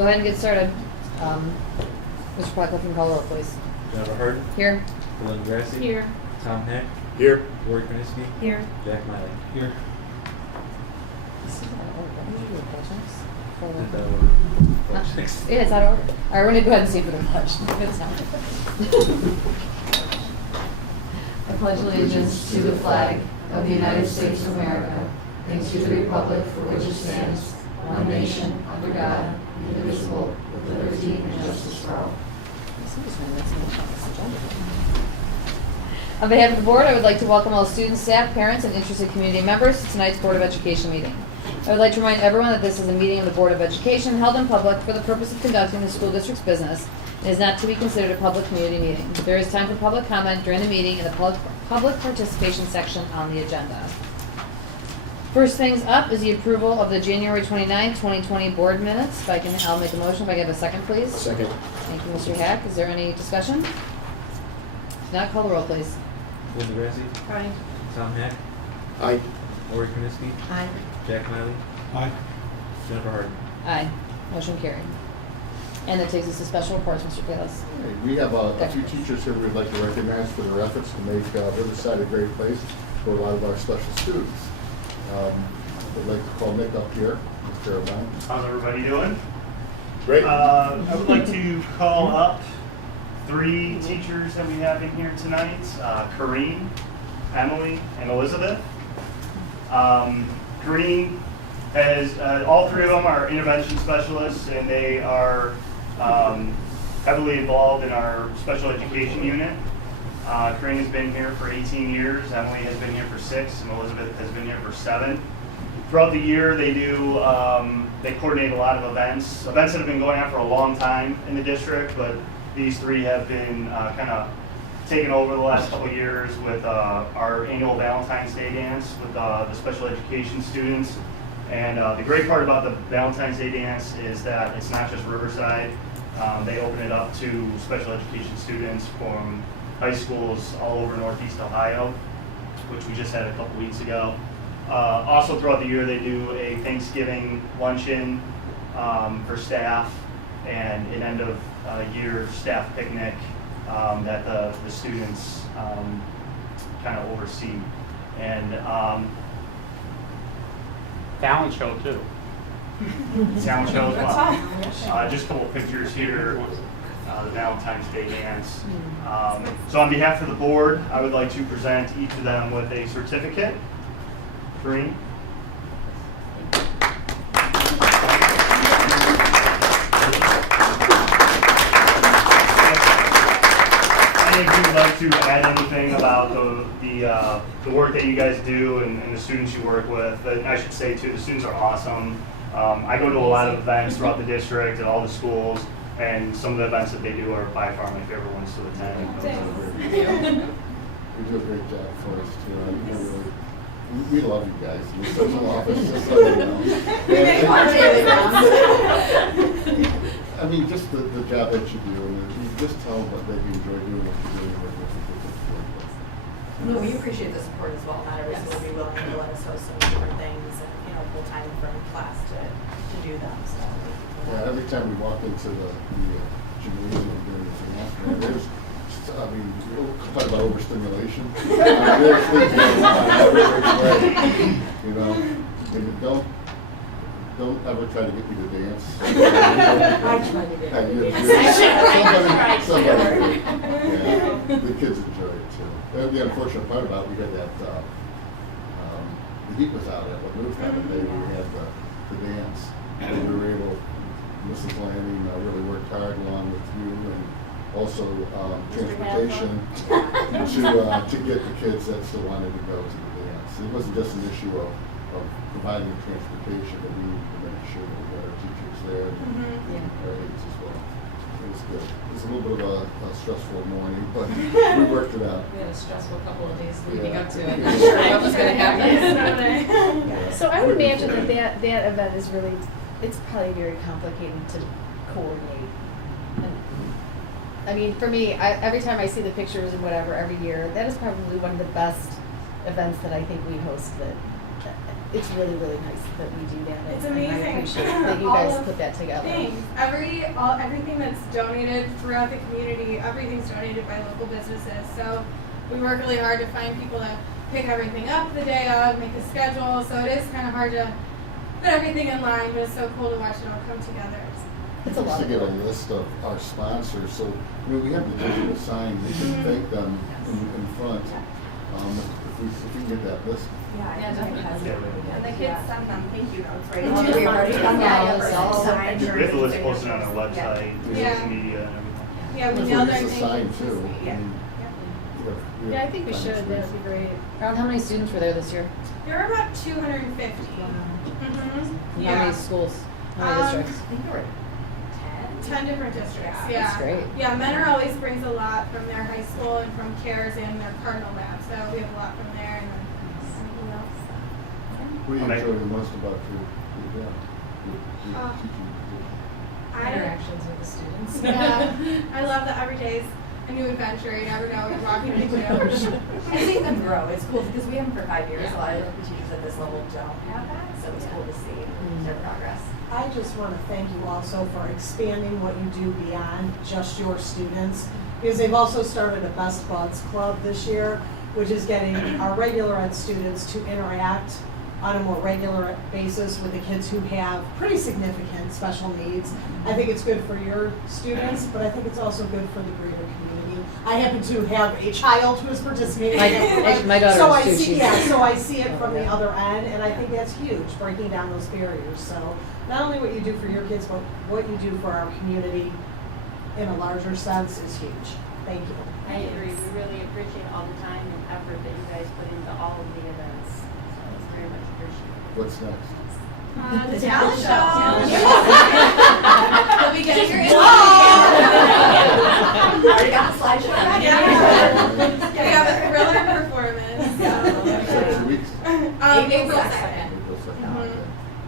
go ahead and get started. Mr. Placco, can you call the roll, please? Jennifer Hurd. Here. Belinda Grassi. Here. Tom Heck. Here. Lori Krenisky. Here. Jack Miley. Here. This is out of order. What did you do, projects? Is that order? Projects. Yeah, it's out of order. All right, we're going to go ahead and say for the pledge. It's not. I pledge allegiance to the flag of the United States of America and to the republic for which it stands, one nation, under God, indivisible, with liberty and justice for all. On behalf of the board, I would like to welcome all students, staff, parents, and interested community members to tonight's Board of Education meeting. I would like to remind everyone that this is a meeting of the Board of Education held in public for the purpose of conducting the school district's business and is not to be considered a public community meeting. There is time for public comment during the meeting in the public participation section on the agenda. First things up is the approval of the January 29, 2020 board minutes. I'll make a motion. If I can have a second, please. Second. Thank you, Mr. Hack. Is there any discussion? If not, call the roll, please. Belinda Grassi. Aye. Tom Heck. Aye. Lori Krenisky. Aye. Jack Miley. Aye. Jennifer Hurd. Aye. Motion carried. And that takes us to special reports, Mr. Kalis. We have a few teachers here we'd like to recognize for their efforts to make Riverside a great place for a lot of our special students. I'd like to call Nick up here, Mr. Irvine. How's everybody doing? Great. I would like to call up 3 teachers that we have in here tonight, Corrine, Emily, and Elizabeth. Corrine has, all 3 of them are intervention specialists, and they are heavily involved in our special education unit. Corrine has been here for 18 years, Emily has been here for 6, and Elizabeth has been here for 7. Throughout the year, they coordinate a lot of events that have been going on for a long time in the district, but these 3 have been kind of taken over the last couple of years with our annual Valentine's Day dance with the special education students. And the great part about the Valentine's Day dance is that it's not just Riverside. They open it up to special education students from high schools all over Northeast Ohio, which we just had a couple weeks ago. Also throughout the year, they do a Thanksgiving luncheon for staff and an end of year staff picnic that the students kind of oversee. And talent show too. talent show as well. Just a couple of pictures here. The Valentine's Day dance. So on behalf of the board, I would like to present each of them with a certificate. Green. If you'd like to add anything about the work that you guys do and the students you work with, but I should say too, the students are awesome. I go to a lot of events throughout the district and all the schools, and some of the events that they do are by far my favorite ones to attend. You do a great job for us too. We love you guys. You're such an office, just so you know. I mean, just the job that you do, and you just tell what that you enjoy doing, what you're doing, what No, we appreciate the support as well. Not every school will be willing to let us host some different things and, full time from class to do them. So yeah, every time we walk into the gymnasium during the semester, there's we'll talk about overstimulation. There's things going on every which way, and don't ever try to get me to dance. I try to get somebody. Yeah, the kids enjoy it too. And the unfortunate part about it, we had that the heat was out at the roof time of day when we had the dance, and we were able. Mrs. Lanning really worked hard along with you and also transportation to get the kids that still wanted to go to the dance. It wasn't just an issue of providing transportation, but we needed to make sure that we had our teachers there and our aides as well. It was good. It was a little bit of a stressful morning, but we worked it out. We had a stressful couple of days leading up to it. Yeah. Not sure what was going to happen. Yeah. So I would imagine that event is really, it's probably very complicated to coordinate. And, I mean, for me, every time I see the pictures and whatever every year, that is probably one of the best events that I think we host. That it's really, really nice that we do that. It's and amazing. I appreciate that you All guys of put that together. Things. Everything that's donated throughout the community, everything's donated by local businesses. So we work really hard to find people to pick everything up the day of, make a schedule. So it is kind of hard to put everything in line, but it's so cool to watch it all come together. It's a Just lot to of get a work. list of our sponsors, so, we have the digital sign, we can thank them in front. If we can get that list. Yeah, definitely. And the kids send them thank you notes, right? Did you- We've already done Yeah, that. it's All all- signed. We have the list posted on our Yeah. website, Yeah. social media and everything. Yeah, we That's nailed what our it's a sign thing. too. Yeah. Yeah, I think we should. That would be great. How many students were there this year? There were about 250. Mm-hmm. How many schools? How many districts? I think there were 10. 10 different districts, Yeah. yeah. That's great. Yeah, Mentor always brings a lot from their high school and from CARES and their Cardinal Lab, so we have a lot from there and then everything else. What do you Okay. enjoy the most about your job? Your Uh, teaching position? Interactions with the students. Yeah, I love that every day is a new adventure. You never know what you're walking into. I think them grow. It's cool because we have them for 5 years. Yeah. A lot of the teachers at this level don't have that, so it's cool to see their progress. I just want to thank you also for expanding what you do beyond just your students, because they've also started a Best Buds Club this year, which is getting our regular ed students to interact on a more regular basis with the kids who have pretty significant special needs. I think it's good for your students, but I think it's also good for the greater community. I happen to have a child who is participating in that club, My daughter so is I too. see, She's- yeah, so I see it from the Yeah. other end, and I think that's huge, breaking down those barriers. So not only what you do for your kids, but what you do for our community in a larger sense is huge. Thank you. I agree. We really appreciate all the time and effort that you guys put into all of the events. So it's very much appreciated. What's next? The talent show. You'll be getting your Already got the slideshow. We have a thriller performance. So 2 weeks? April 2nd. April 2nd. Mhm.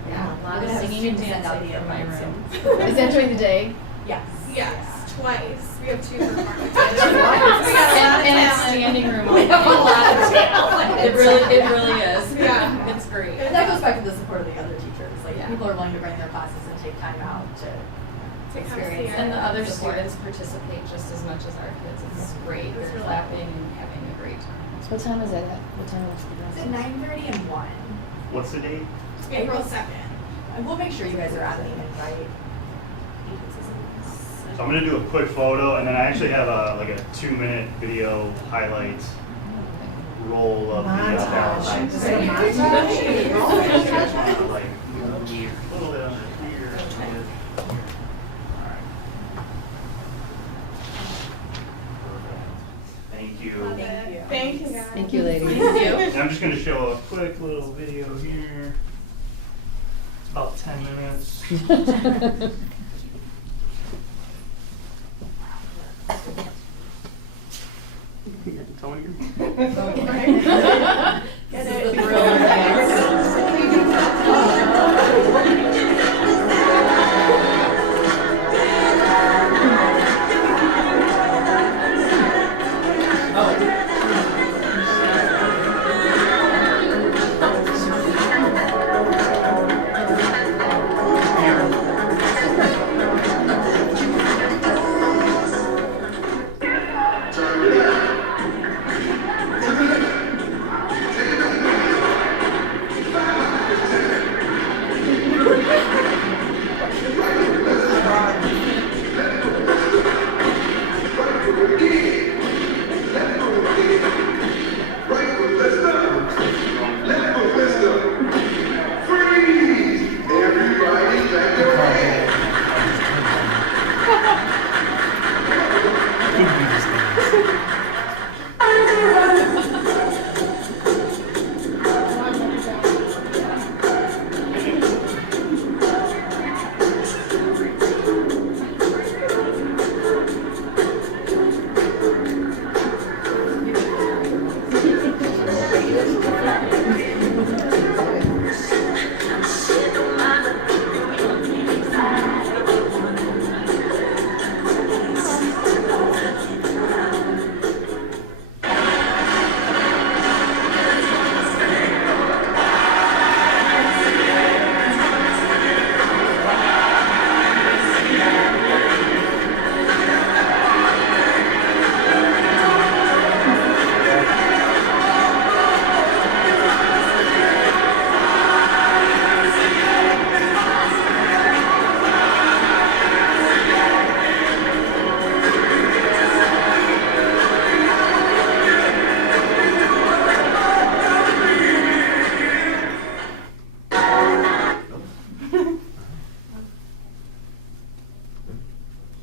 Yeah, A lot we're of gonna have singing and students send out dancing the from my invites room. soon. Is that during the day? Yes. Yes, twice. We have 2 performances. And, We got a lot of and it's talent. standing room. We have a lot of talent. It really is. Yeah. It's great. And that goes back to the support of the other teachers. Like Yeah. people are willing to bring their classes and take time out to come experience see it. And the other Support. students participate just as much as our kids. It's great. It's They're really clapping and having a great time. So what time is that at? What time is Is the it 9:30 and 1? What's the date? April 2nd. And we'll make sure you guys are on the invite. So I'm gonna do a quick photo, and then I actually have a 2-minute video highlights roll of the Montage. Is it a Valentine's. montage? Like, here, a little bit under here. a little bit. Alright. Perfect. Thank you. Thank you. Thank you. guys. Thank you, ladies. And I'm just gonna show a quick little video here. It's about 10 minutes. Tony? This is the thriller dance.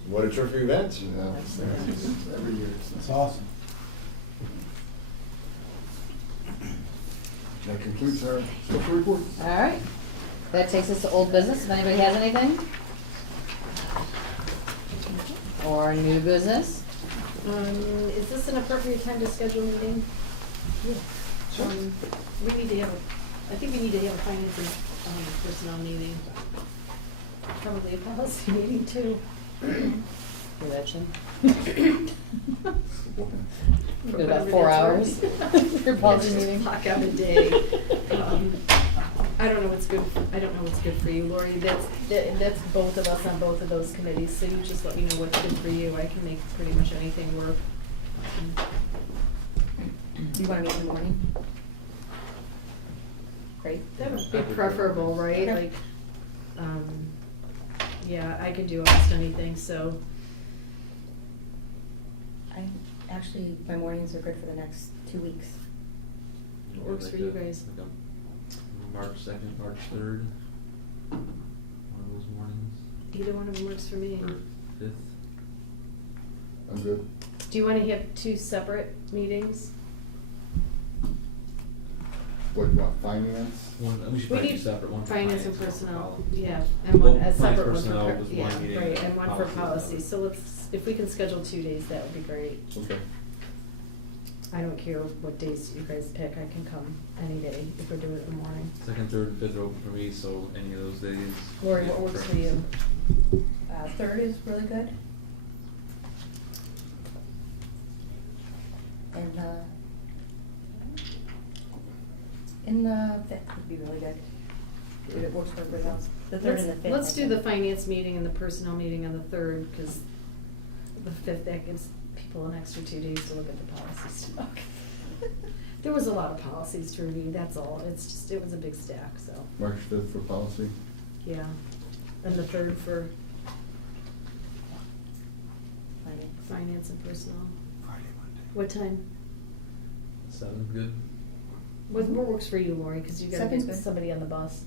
What a terrific event. Yeah, every year. That's awesome. That concludes our special report. All right. That takes us to old business. If anybody has anything? Or new business? Is this an appropriate time to schedule a meeting? We need to have I think we need to have a finance and personnel meeting. Probably a policy meeting too. You're etching. Whatever About 4 that's hours. worth. Your policy Just meeting. Block out a day. I don't know what's good, I don't know what's good for you, Lori. That's both of us on both of those committees, so you just let me know what's good for you. I can make pretty much anything work. You wanna meet in the morning? Great. That would I be prefer preferable, right? Okay. Like, yeah, I can do almost anything, so. Actually, my mornings are good for the next 2 weeks. What works for you guys? Like March 2nd, March 3rd. One of those mornings. Either one of them works for me. Or 5th. I'm good. Do you wanna have 2 separate meetings? What, you want, finance? We should We probably do need separate, one for finance and one for personnel, policy. yeah, and one, Well, a finance separate one for, personnel was one yeah, meeting, right, and one for policy was policy, another. so let's, if we can schedule 2 days, that would be great. Okay. I don't care what days you guys pick, I can come any day if we're doing it in the morning. 2nd, 3rd, and 5th are open for me, so any of those days. Lori, what works for you? Third is really good. And the fifth would be really good. If it works for everybody else. The third and the fifth. Let's I do the think. finance meeting and the personnel meeting on the 3rd, cause the 5th, that gives people an extra 2 days to look at the policy stuff. There was a lot of policies to review, that's all, it's just, it was a big stack, so, March 5th for policy. yeah. And the 3rd for finance and personnel. Friday, Monday. What time? 7, good? What works for you, Lori, cause you gotta Seven's get good. somebody on the bus.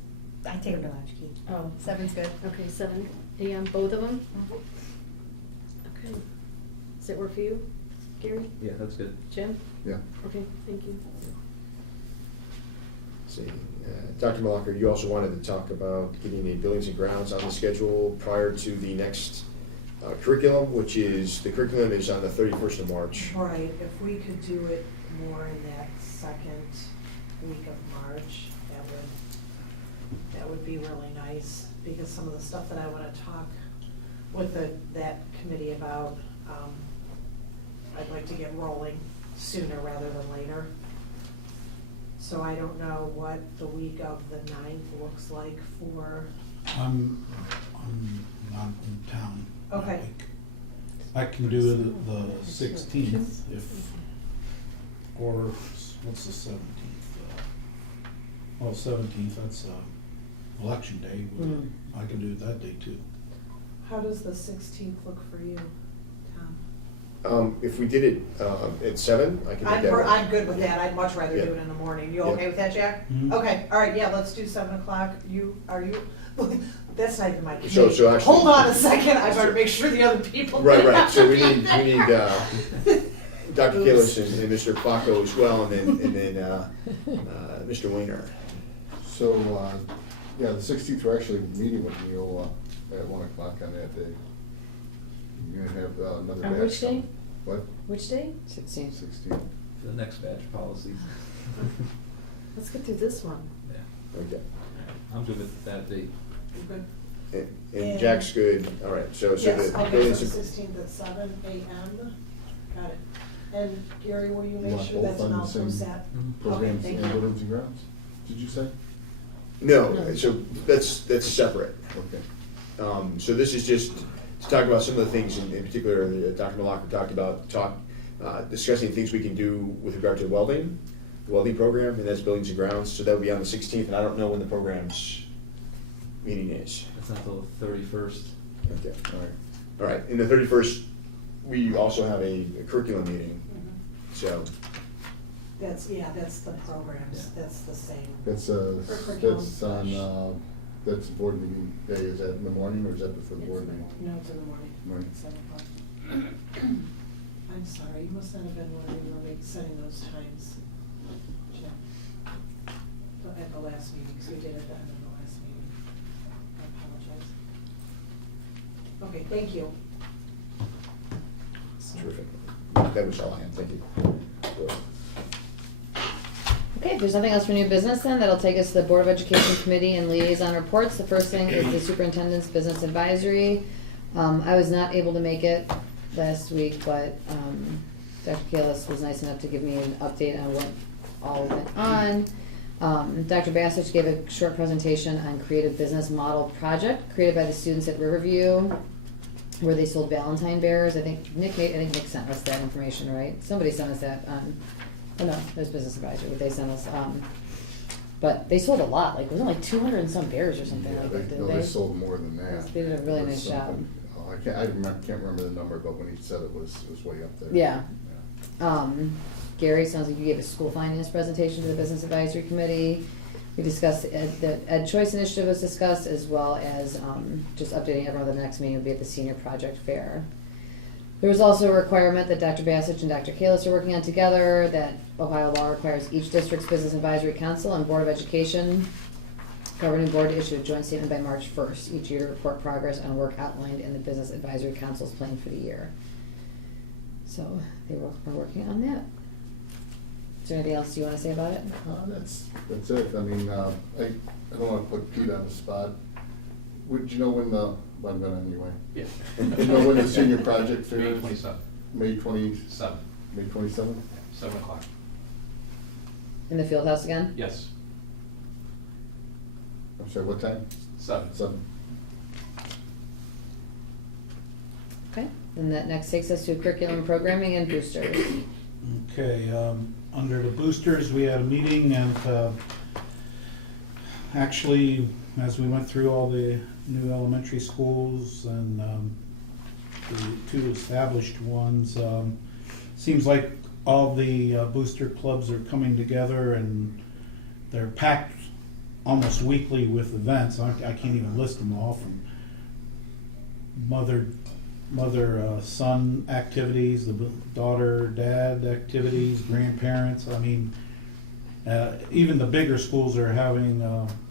I take them to Latchkey. Oh. 7's good. Okay, 7 AM, both of them? Okay. Does it work for you, Gary? Yeah, that's good. Jim? Yeah. Okay, thank you. Let's see, Dr. Malacher, you also wanted to talk about getting a buildings and grounds on the schedule prior to the next curriculum, which is, the curriculum is on the 31st of March. Right, if we could do it more in that second week of March, that would be really nice, because some of the stuff that I wanna talk with that committee about, I'd like to get rolling sooner rather than later. So I don't know what the week of the 9th looks like for, I'm not in town that Okay. week. I can do the 16th if, or what's the 17th? Well, 17th, that's election day. Mm. I can do that day too. how does the 16th look for you, Tom? If we did it at 7, I can make that work. I'm good with that, I'd much rather Yeah. do it in the morning. You Yeah. okay with that, Jack? Mhm. Okay, all right, yeah, let's do 7 o'clock. Are you, that's not even my So committee. actually- Hold on a second, I better make sure the other people. Right, so we need Dr. Kalis and Mr. Flacco as well, and then Mr. Weiner. So, yeah, the 16th, we're actually meeting with Neil at 1 o'clock on that day. You're gonna have another batch. On which day? coming. What? Which day? 16. 16th. For the next batch of policies. Let's get through this one. Yeah. Okay. I'm good with that date. Good. And Jack's good, all right, so Yes, the okay, so buildings the and- 16th at 7 AM. Got it. And Gary, will you You make want sure both that's an on the outcome same set? Programs thank and you. buildings and grounds, did you say? No, so that's separate. Okay. So this is just to talk about some of the things in particular that Dr. Malacher talked about, discussing things we can do with regard to the welding program, and that's buildings and grounds, so that would be on the 16th, and I don't know when the program's meeting is. That's not till the 31st. Okay, all right, and the 31st, we also have a curriculum meeting, so, That's the programs, Yeah. that's the same. That's, For curriculum. that's on, that's the board meeting day, is that in the morning or is that before the board meeting? No, it's in the morning. Morning. 7 o'clock. I'm sorry, you must not have been when we were setting those times, Jim. At the last meeting, because we did it at the end of the last meeting. I apologize. Okay, thank you. Terrific. That was all I had, thank you. Okay, if there's nothing else for new business then, that'll take us to the Board of Education Committee and Liaison Reports. The first thing is the Superintendent's Business Advisory. I was not able to make it last week, but Dr. Kalis was nice enough to give me an update on what all went on. Dr. Bassich gave a short presentation on Creative Business Model Project created by the students at Riverview, where they sold Valentine bears. I think Nick sent us that information, right? Somebody sent us that on, oh no, it was Business Advisory, but they sent us, but they sold a lot, like, it was only 200 and some bears or something like that, didn't they? They sold more than that. They did a really It was nice job. something- I can't remember the number, but when he said it was way up there. Yeah. Gary, sounds like you gave a school finance presentation to the Business Advisory Committee. We discussed, the Ed Choice Initiative was discussed, as well as just updating everyone, the next meeting would be at the Senior Project Fair. There was also a requirement that Dr. Bassich and Dr. Kalis are working on together, that Ohio law requires each district's Business Advisory Council and Board of Education governing board to issue a joint statement by March 1st each year to report progress on work outlined in the Business Advisory Council's plan for the year. So they were working on that. Is there anything else you want to say about it? That's it. I mean, I don't want to put Pete on the spot. Would you know when well, I'm going anyway. Yeah. You know when the Senior Project Fair May is? 27th. May 27th? 7. May 27th? 7 o'clock. In the field house again? Yes. I'm sorry, what time? 7. 7. Okay, and that next takes us to curriculum programming and boosters. Okay, under the boosters, we had a meeting and actually, as we went through all the new elementary schools and the 2 established ones, seems like all the booster clubs are coming together and they're packed almost weekly with events. I can't even list them all, from mother-son activities, the daughter-dad activities, grandparents. I mean, even the bigger schools are having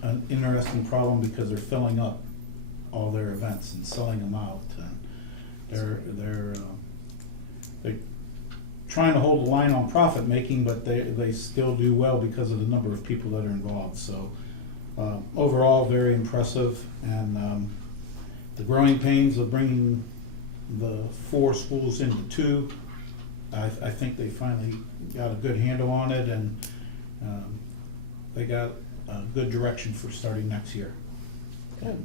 an interesting problem because they're filling up all their events and selling them out. And they're trying to hold the line on profit making, but they still do well because of the number of people that are involved. So overall, very impressive. And the growing pains of bringing the 4 schools into 2, I think they finally got a good handle on it, and they got a good direction for starting next year. Good.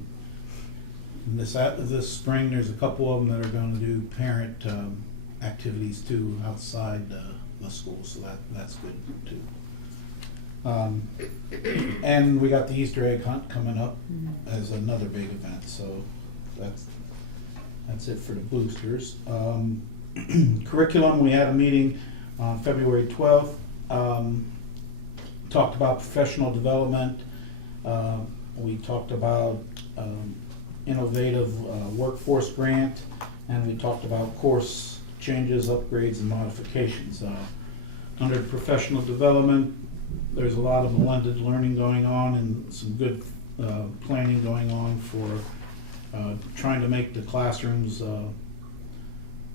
And this spring, there's a couple of them that are going to do parent activities too outside the school, so that's good too. And we got the Easter egg hunt coming up as another big event, so that's it for the boosters. Curriculum, we had a meeting on February 12th. Talked about professional development. We talked about innovative workforce grant, and we talked about course changes, upgrades, and modifications. Under professional development, there's a lot of blended learning going on and some good planning going on for trying to make the classrooms a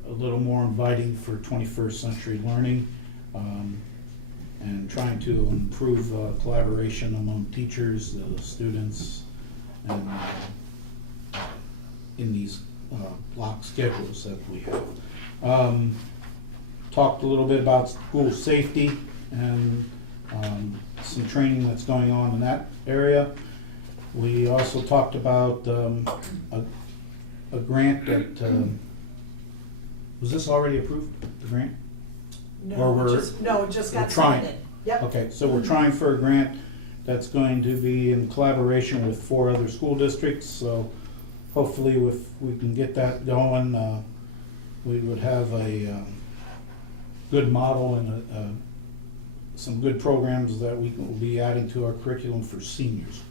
little more inviting for 21st century learning, and trying to improve collaboration among teachers, students, and in these block schedules that we have. Talked a little bit about school safety and some training that's going on in that area. We also talked about a grant that, was this already approved, the grant? Or it just got trying. submitted. Yep. Okay, so we're trying for a grant that's going to be in collaboration with 4 other school districts, so hopefully if we can get that going, we would have a good model and some good programs that we will be adding to our curriculum for seniors,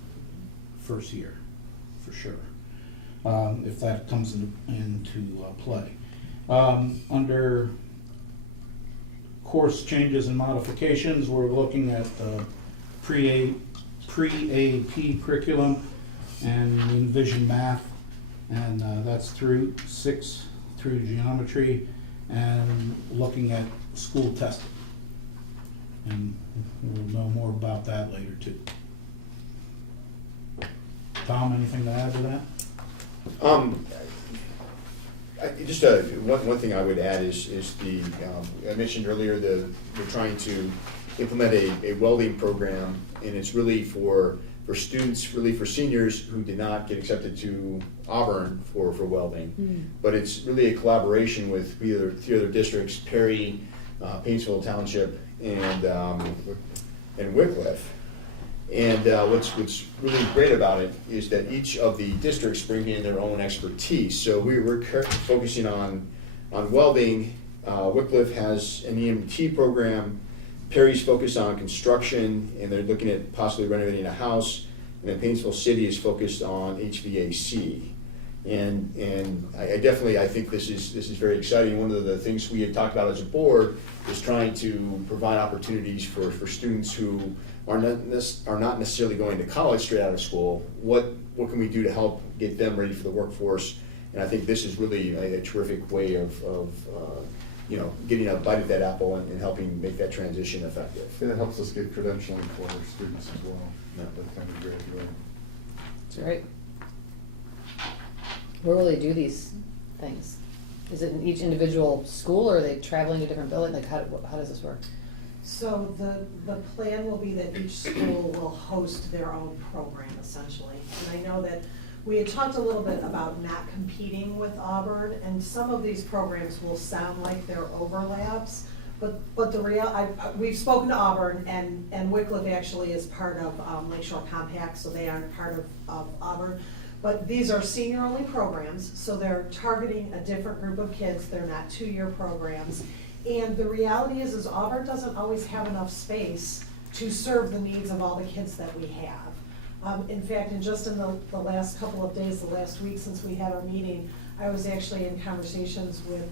first year. for sure, if that comes into play. Under course changes and modifications, we're looking at pre-AP curriculum and we envision math, and that's through 6 through geometry, and looking at school testing. And we'll know more about that later too. Tom, anything to add to that? Just one thing I would add is the, I mentioned earlier we're trying to implement a welding program, and it's really for students, really for seniors who did not get accepted to Auburn for welding. But it's really a collaboration with three other districts, Perry, Painesville Township, and Wycliffe. And what's really great about it is that each of the districts bring in their own expertise. So we're focusing on welding. Wycliffe has an EMT program. Perry's focused on construction, and they're looking at possibly renovating a house. And then Painesville City is focused on HVAC. And I think this is very exciting. One of the things we had talked about as a board is trying to provide opportunities for students who are not necessarily going to college straight out of school. What can we do to help get them ready for the workforce? And I think this is really a terrific way of getting a bite at that apple and helping make that transition effective. And it helps us get credentialing for our students as well. By the time we graduate. That's right. Where will they do these things? Is it in each individual school, or are they traveling to different buildings? Like, how does this work? So the plan will be that each school will host their own program essentially. And I know that we had talked a little bit about not competing with Auburn, and some of these programs will sound like they're overlaps, but we've spoken to Auburn, and Wycliffe actually is part of Lakeshore Compact, so they aren't part of Auburn. But these are senior-only programs, so they're targeting a different group of kids. They're not 2-year programs. And the reality is Auburn doesn't always have enough space to serve the needs of all the kids that we have. In fact, just in the last couple of days, the last week since we had our meeting, I was actually in conversations with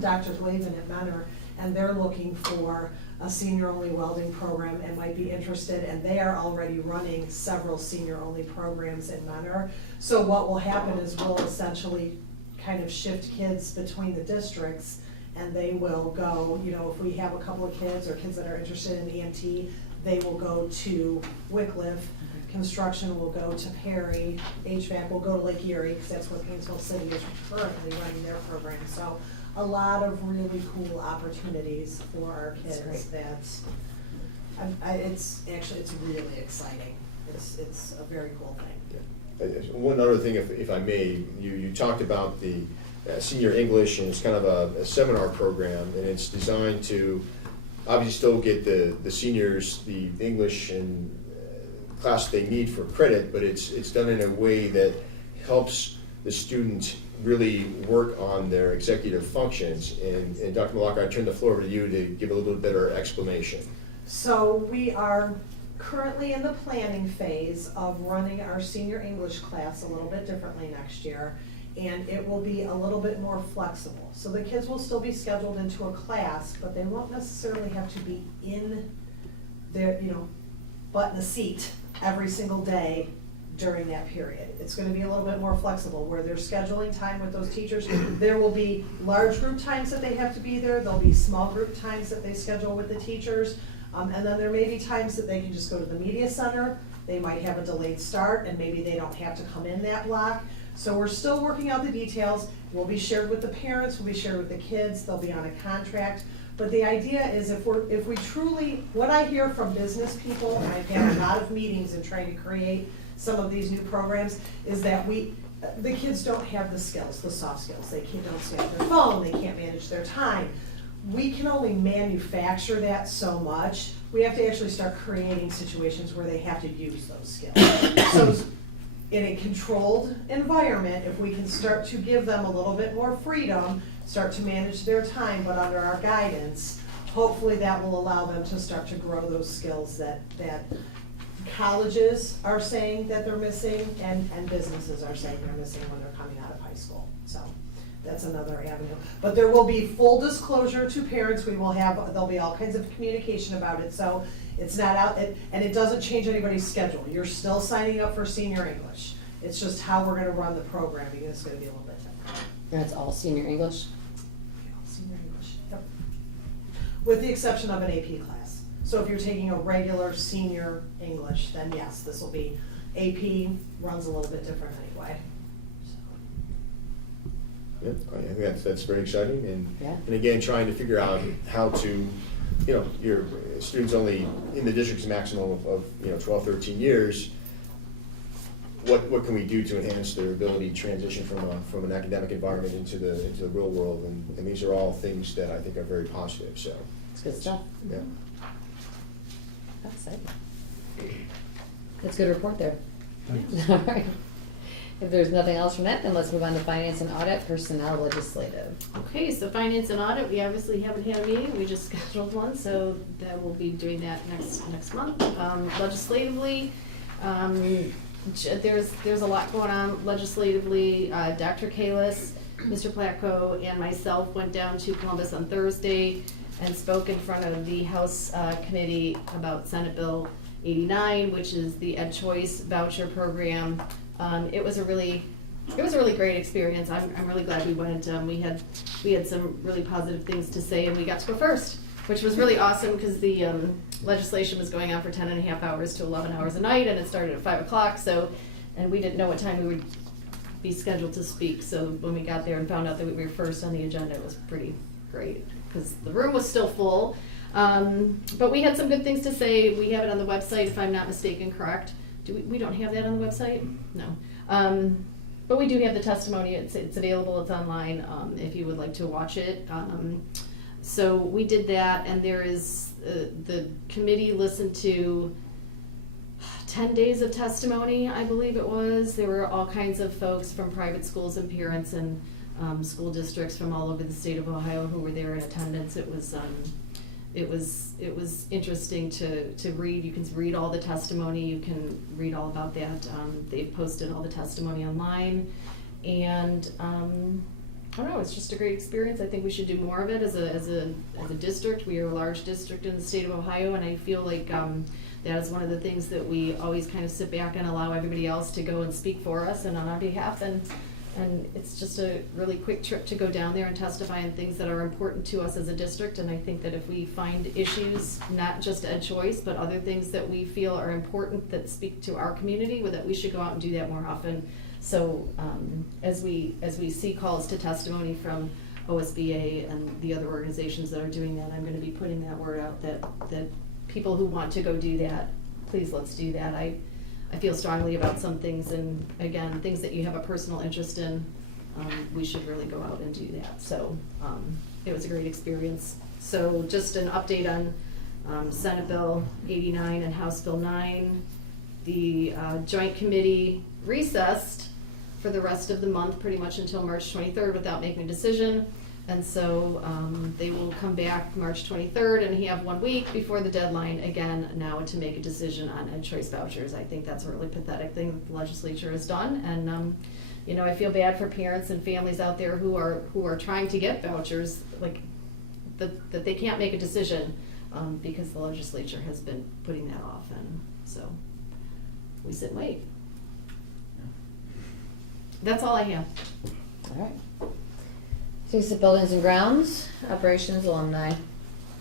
Dr. Glavin at Mentor, and they're looking for a senior-only welding program and might be interested, and they are already running several senior-only programs in Mentor. So what will happen is we'll essentially kind of shift kids between the districts, and they will go, if we have a couple of kids or kids that are interested in EMT, they will go to Wycliffe, construction will go to Perry, HVAC will go to Lake Erie, because that's where Painesville City is currently running their program. So a lot of really cool opportunities for our kids. It's really exciting. It's a very cool thing. One other thing, if I may, you talked about the senior English, and it's kind of a seminar program, and it's designed to obviously still get the seniors the English and class they need for credit, but it's done in a way that helps the student really work on their executive functions. And Dr. Malaka, I turn the floor over to you to give a little bit better explanation. So we are currently in the planning phase of running our senior English class a little bit differently next year, and it will be a little bit more flexible. So the kids will still be scheduled into a class, but they won't necessarily have to be in their, butt in a seat every single day during that period. It's going to be a little bit more flexible where they're scheduling time with those teachers. There will be large group times that they have to be there. There'll be small group times that they schedule with the teachers. And then there may be times that they can just go to the media center. They might have a delayed start, and maybe they don't have to come in that block. So we're still working out the details. We'll be shared with the parents, we'll be shared with the kids, they'll be on a contract. But the idea is if we truly, what I hear from business people, and I've had a lot of meetings in trying to create some of these new programs, is that the kids don't have the skills, the soft skills. They don't stay on their phone, they can't manage their time. We can only manufacture that so much. We have to actually start creating situations where they have to use those skills. So in a controlled environment, if we can start to give them a little bit more freedom, start to manage their time, but under our guidance, hopefully that will allow them to start to grow those skills that colleges are saying that they're missing, and businesses are saying they're missing when they're coming out of high school. So that's another avenue. But there will be full disclosure to parents. There'll be all kinds of communication about it. So it's not out, and it doesn't change anybody's schedule. You're still signing up for senior English. It's just how we're gonna run the programming is gonna be a little bit different. That's all senior English? Senior English, yep. With the exception of an AP class. So if you're taking a regular senior English, then yes, this will be, AP runs a little bit different anyway. Yeah, I think that's very exciting, Yeah. and again, trying to figure out how to, your students only in the district's maximum of 12, 13 years. What can we do to enhance their ability to transition from an academic environment into the real world? And these are all things that I think are very positive. So It's good stuff. yeah. That's exciting. That's a good report there. Thanks. All right. If there's nothing else from that, then let's move on to finance and audit, personnel, legislative. Okay, so finance and audit, we obviously haven't had a meeting, we just scheduled one, so that we'll be doing that next month. Legislatively, there's a lot going on legislatively. Dr. Kalis, Mr. Platko, and myself went down to Columbus on Thursday and spoke in front of the House Committee about Senate Bill 89, which is the Ed Choice voucher program. It was a really great experience. I'm really glad we went. We had some really positive things to say, and we got to go first, which was really awesome because the legislation was going on for 10 and a half hours to 11 hours a night, and it started at 5 o'clock. And we didn't know what time we would be scheduled to speak. So when we got there and found out that we were first on the agenda, it was pretty great because the room was still full. But we had some good things to say. We have it on the website, if I'm not mistaken, correct? We don't have that on the website? No. But we do have the testimony. It's available. It's online if you would like to watch it. So we did that, and there is the committee listened to 10 days of testimony, I believe it was. There were all kinds of folks from private schools and parents and school districts from all over the state of Ohio who were there in attendance. It was interesting to read. You can read all the testimony. You can read all about that. They've posted all the testimony online, and I don't know. It's just a great experience. I think we should do more of it as a district. We are a large district in the state of Ohio, and I feel like that is one of the things that we always kind of sit back and allow everybody else to go and speak for us and on our behalf. And it's just a really quick trip to go down there and testify on things that are important to us as a district. And I think that if we find issues, not just Ed Choice, but other things that we feel are important that speak to our community, that we should go out and do that more often. So as we see calls to testimony from OSBA and the other organizations that are doing that, I'm going to be putting that word out that people who want to go do that, please let's do that. I feel strongly about some things, and again, things that you have a personal interest in, we should really go out and do that. So it was a great experience. So just an update on Senate Bill 89 and House Bill 9. The Joint Committee recessed for the rest of the month, pretty much until March 23rd without making a decision. And so they will come back March 23rd and have 1 week before the deadline again now to make a decision on Ed Choice vouchers. I think that's a really pathetic thing that the legislature has done. And I feel bad for parents and families out there who are trying to get vouchers, like that they can't make a decision because the legislature has been putting that off. And so we sit and wait. That's all I have. All right. Takes up buildings and grounds, operations, alumni.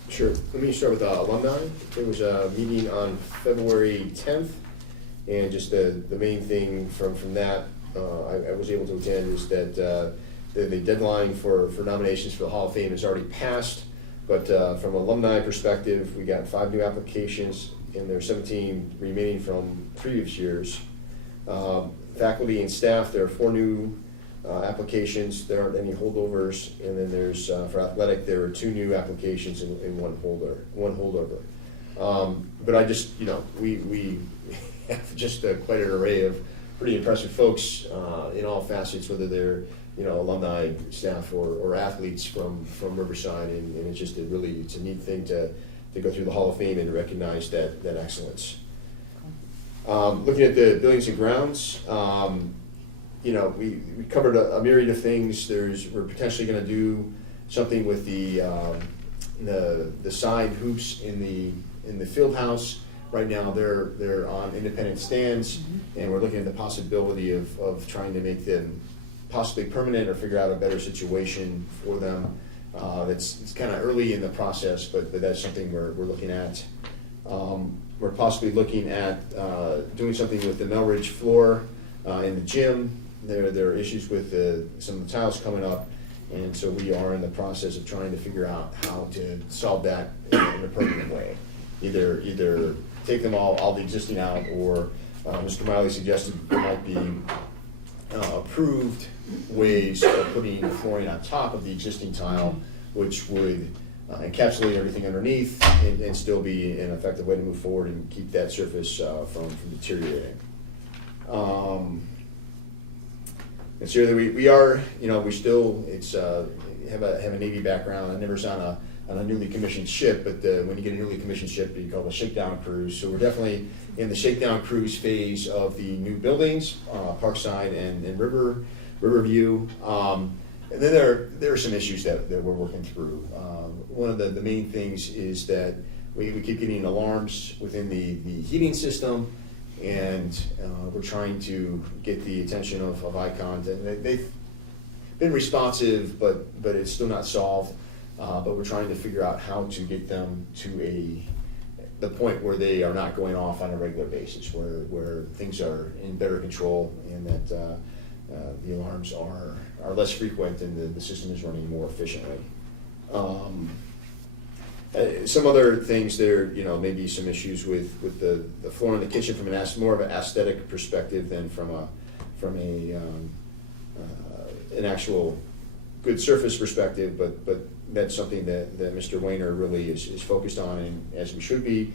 Sure. Let me start with alumni. There was a meeting on February 10th, and just the main thing from that I was able to attend is that the deadline for nominations for the Hall of Fame has already passed, but from an alumni perspective, we got 5 new applications, and there are 17 remaining from previous years. Faculty and staff, there are 4 new applications. There aren't any holdovers, and then there's for athletic there are 2 new applications and one holdover. But I just we have just quite an array of pretty impressive folks in all facets, whether they're alumni, staff, or athletes from Riverside, and it's just it's a neat thing to go through the Hall of Fame and recognize that excellence. Looking at the buildings and grounds, you know, we covered a myriad of things. We're potentially gonna do something with the side hoops in the field house. Right now, they're on independent stands, and we're looking at the possibility of trying to make them possibly permanent or figure out a better situation for them. It's kind of early in the process, but that's something we're looking at. We're possibly looking at doing something with the Melridge floor in the gym. There are issues with some of the tiles coming up, and so we are in the process of trying to figure out how to solve that in a permanent way. Either take them all the existing out, or Mr. Miley suggested there might be approved ways of putting flooring on top of the existing tile, which would encapsulate everything underneath and still be an effective way to move forward and keep that surface from deteriorating. And so we are, you know, we still have a Navy background. I never was on a newly commissioned ship, but when you get a newly commissioned ship, you call it a shakedown cruise. So we're definitely in the shakedown cruise phase of the new buildings, Parkside and Riverview. And then there are some issues that we're working through. One of the main things is that we keep getting alarms within the heating system, and we're trying to get the attention of ICON. And they've been responsive, but it's still not solved. But we're trying to figure out how to get them to the point where they are not going off on a regular basis, where things are in better control, and that the alarms are less frequent and the system is running more efficiently. Some other things there, you know, maybe some issues with the floor in the kitchen from more of an aesthetic perspective than from an actual good surface perspective, but that's something that Mr. Wayner really is focused on, and as we should be.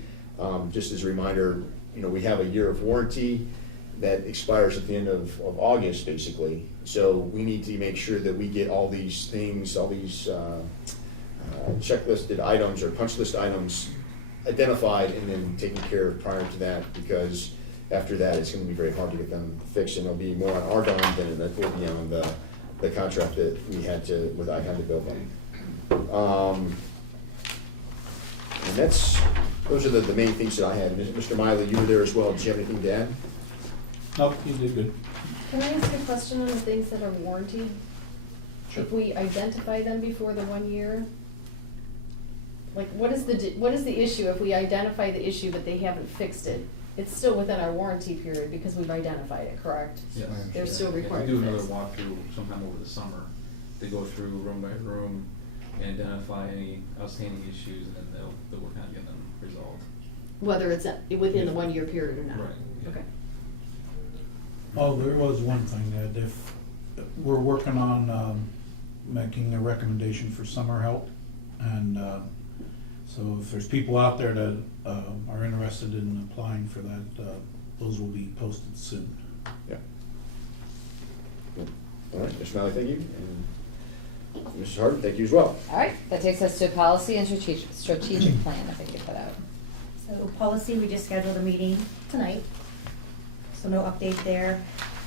Just as a reminder, you know, we have a year of warranty that expires at the end of August, basically. So we need to make sure that we get all these things, all these checklisted items or punch list items identified and then taken care of prior to that, because after that, it's going to be very hard to get them fixed, and it'll be more on our dime than it will be on the contract that we had with ICON to build them. And those are the main things that I had. Mr. Miley, you were there as well. Did you have anything to add? Nope, you did good. Can I ask a question on the things that are warranted? Sure. If we identify them before the 1 year, like what is the issue if we identify the issue but they haven't fixed it? It's still within our warranty period because we've identified it, correct? Yes. They're still If required we do to another fix. walkthrough sometime over the summer, they go through room by room and identify any outstanding issues, and then they'll work on getting them resolved. Whether it's within the 1 year period or not? Right, yeah. Okay. Oh, there was one thing that if we're working on making a recommendation for summer help, and so if there's people out there that are interested in applying for that, those will be posted soon. Yeah. All right, Mr. Malley, thank you. And Mrs. Harden, thank you as well. All right, that takes us to policy and strategic plan, if I could put out. So policy, we just scheduled a meeting tonight, so no update there.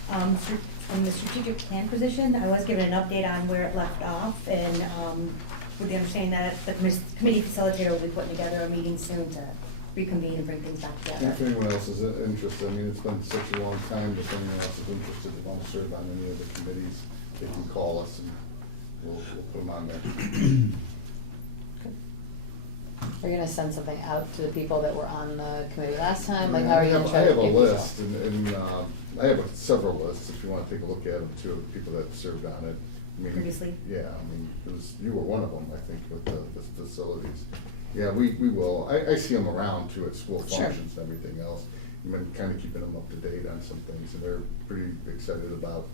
From the strategic plan position, I was given an update on where it left off, and with the understanding that the committee facilitator will be putting together a meeting soon to reconvene and bring things back together. If anyone else is interested, I mean, it's been such a long time, if anyone else is interested, if want to serve on any of the committees, they can call us and we'll put them on there. Are you gonna send something out to the people that were on the committee last time? Like, how are you gonna I try to have get a people? list, and I have several lists, if you want to take a look at them, too, of the people that served on it. I mean, Previously? Yeah, I mean, you were one of them, I think, with the facilities. Yeah, we will. I see them around, too, at school Sure. functions and everything else. I've been kind of keeping them up to date on some things, and they're pretty excited about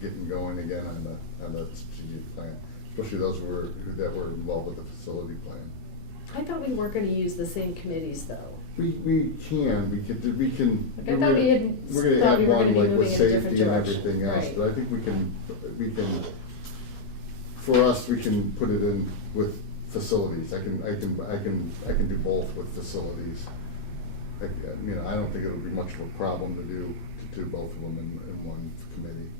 getting going again on the strategic plan, especially those that were involved with the facility plan. I thought we weren't gonna use the same committees though. We can. Like, I thought we had We're gonna thought add we were one gonna be like with moving in a different safety and direction. everything else, Right. but I think we can, for us, we can put it in with facilities. I can do both with facilities. I don't think it would be much of a problem to do both of them in one committee.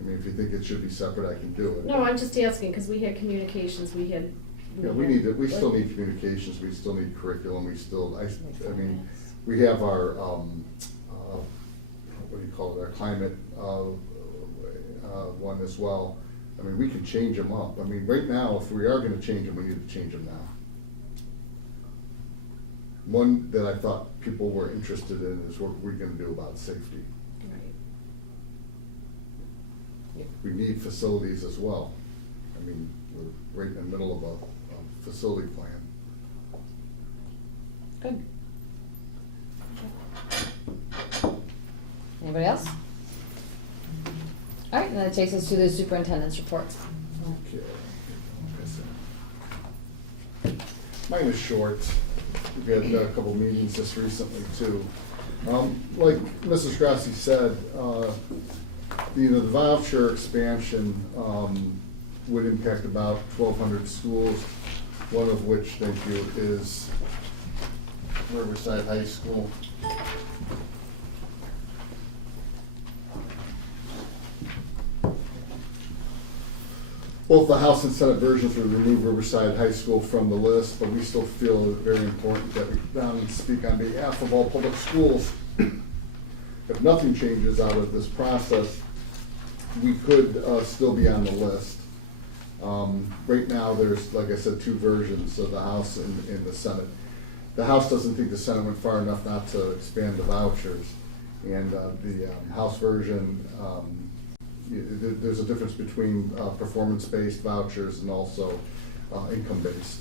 I mean, if you think it should be separate, I can do it. No, I'm just asking, because we had communications, we had. Yeah, we still need communications, we still need curriculum, I mean, we have our, what do you call it, our climate, one as well. I mean, we can change them up. I mean, right now, if we are gonna change them, we need to change them now. One that I thought people were interested in is what we're gonna do about safety. We need facilities as well. I mean, we're right in the middle of a facility plan. Good. Anybody else? All right, and that takes us to the superintendent's reports. Okay. Mine is short. We've had a couple meetings just recently too. Like Mrs. Grassi said, the voucher expansion would impact about 1,200 schools, one of which, thank you, is Riverside High School. Both the House and Senate versions would remove Riverside High School from the list, but we still feel it very important that we come down and speak on behalf of all public schools. If nothing changes out of this process, we could still be on the list. Right now, there's, like I said, two versions of the House and the Senate. The House doesn't think the Senate went far enough not to expand the vouchers. And the House version, there's a difference between performance-based vouchers and also income-based.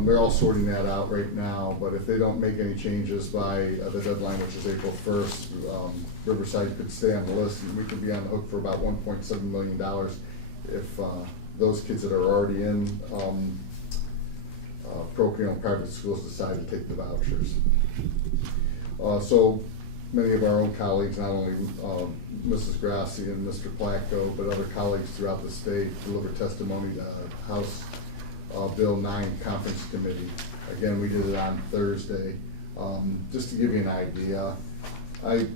They're all sorting that out right now, but if they don't make any changes by the deadline, which is April 1st, Riverside could stay on the list, and we could be on the hook for about $1.7 million if those kids that are already in parochial and private schools decide to take the vouchers. So many of our own colleagues, not only Mrs. Grassi and Mr. Placko, but other colleagues throughout the state delivered testimony to House Bill 9 Conference Committee. Again, we did it on Thursday. Just to give you an idea, I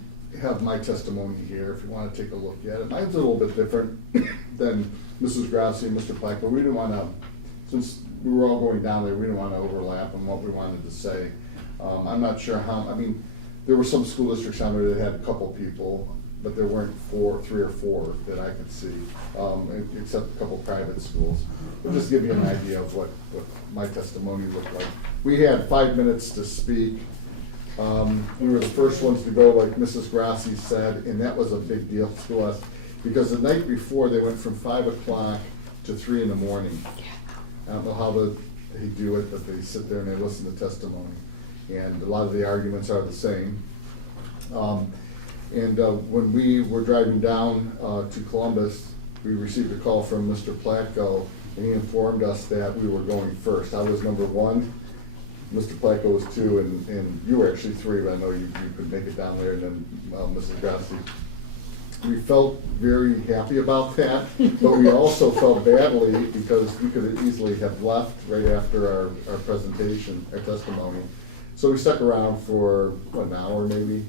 have my testimony here if you want to take a look at it. Mine's a little bit different than Mrs. Grassi and Mr. Placko. We didn't want to, since we were all going down there, we didn't want to overlap on what we wanted to say. I'm not sure how, I mean, there were some school districts on there that had a couple people, but there weren't 3 or 4 that I could see, except a couple private schools. But just give you an idea of what my testimony looked like. We had 5 minutes to speak. We were the first ones to go, like Mrs. Grassi said, and that was a big deal to us, because the night before, they went from 5 o'clock to 3 in the morning. I don't know how they do it, but they sit there and they listen to testimony. And a lot of the arguments are the same. When we were driving down to Columbus, we received a call from Mr. Placko, and he informed us that we were going first. I was number 1, Mr. Placko was 2, and you were actually 3, but I know you could make it down there, and then Mrs. Grassi. We felt very happy about that, but we also felt badly because we could easily have left right after our presentation, our testimony. So we stuck around for an hour maybe,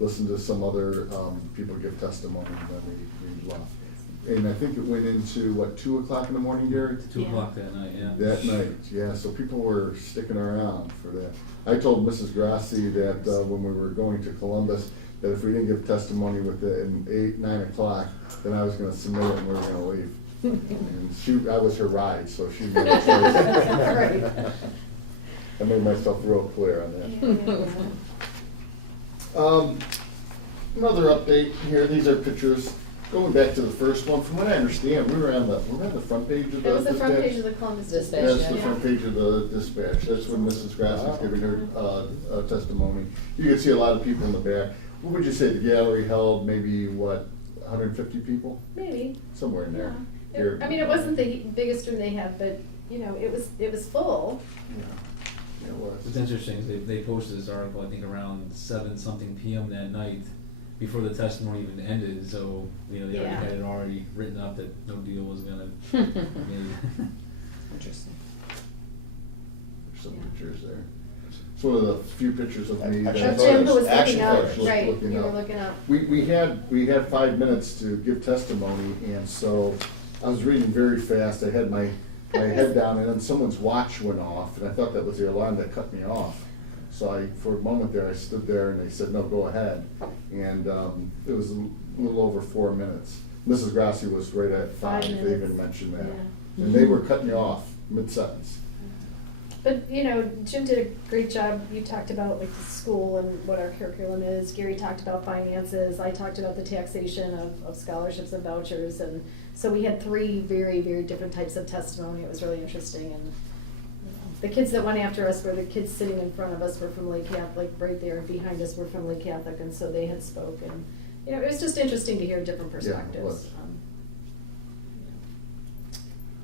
listened to some other people give testimony, and then we left. And I think it went into, 2 o'clock in the morning, Gary? 2 o'clock that night, yeah. That night, yeah, so people were sticking around for that. I told Mrs. Grassi that when we were going to Columbus, that if we didn't give testimony within 8, 9 o'clock, then I was gonna submit it and we were gonna leave. And I was her ride, so she made a choice. I made myself real clear on that. Another update here, these are pictures. Going back to the first one, from what I understand, we were on the front page of the It was the front dispatch? page of the Columbus Dispatch. That's the yeah. front page of the dispatch. That's when Mrs. Grassi's giving her testimony. You can see a lot of people in the back. What would you say the gallery held? Maybe 150 people? Maybe. Somewhere in there. Yeah. Here. I mean, it wasn't the biggest room they had, but, it was full. Yeah, it was. What's interesting is they posted this article, I think around 7-something p.m. that night, before the testimony even ended, so, they already Yeah. had it already written up that no deal was gonna be made. Interesting. There's some pictures there. It's one of the few pictures of me. Action that- photos. Jim who was Action looking up, photos. right, Looking you were up. looking up. We had 5 minutes to give testimony, and so I was reading very fast. I had my head down, and then someone's watch went off, and I thought that was the alarm that cut me off. So for a moment there, I stood there, and they said, "No, go ahead." And it was a little over 4 minutes. Mrs. Grassi was right at 5. 5 They minutes. even mentioned that, Yeah. and they were cutting you off mid-sentence. But, you know, Jim did a great job. You talked about like the school and what our curriculum is. Gary talked about finances. I talked about the taxation of scholarships and vouchers. And so we had 3 very, very different types of testimony. It was really interesting. And you know, the kids that went after us were the kids sitting in front of us were from Lake Catholic, right there behind us were from Lake Catholic. And so they had spoken. You know, it was just interesting to hear different Yeah, it perspectives. was.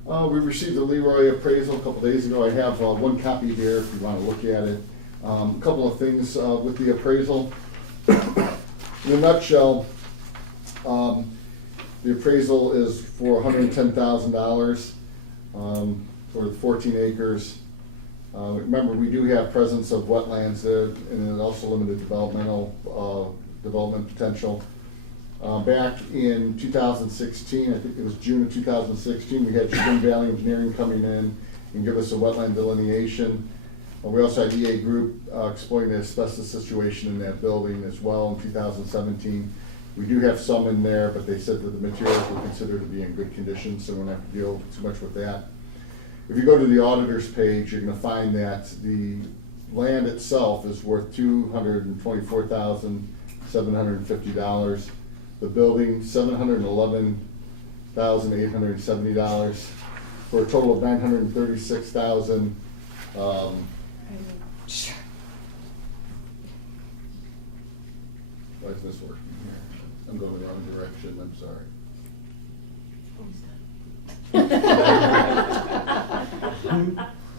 We received the Leroy appraisal a couple days ago. I have one copy here if you want to look at it. A couple of things with the appraisal. In a nutshell, the appraisal is for $110,000 for 14 acres. Remember, we do have presence of wetlands there, and also limited development potential. Back in 2016, I think it was June of 2016, we had Chagrin Valley Engineering coming in and give us a wetland delineation. We also had EA Group exploring the asbestos situation in that building as well in 2017. We do have some in there, but they said that the materials were considered to be in good condition, so we don't have to deal too much with that. If you go to the auditor's page, you're gonna find that the land itself is worth $224,750. The building, $711,870, for a total of $936,000. Why is this working here? I'm going the wrong direction, I'm sorry.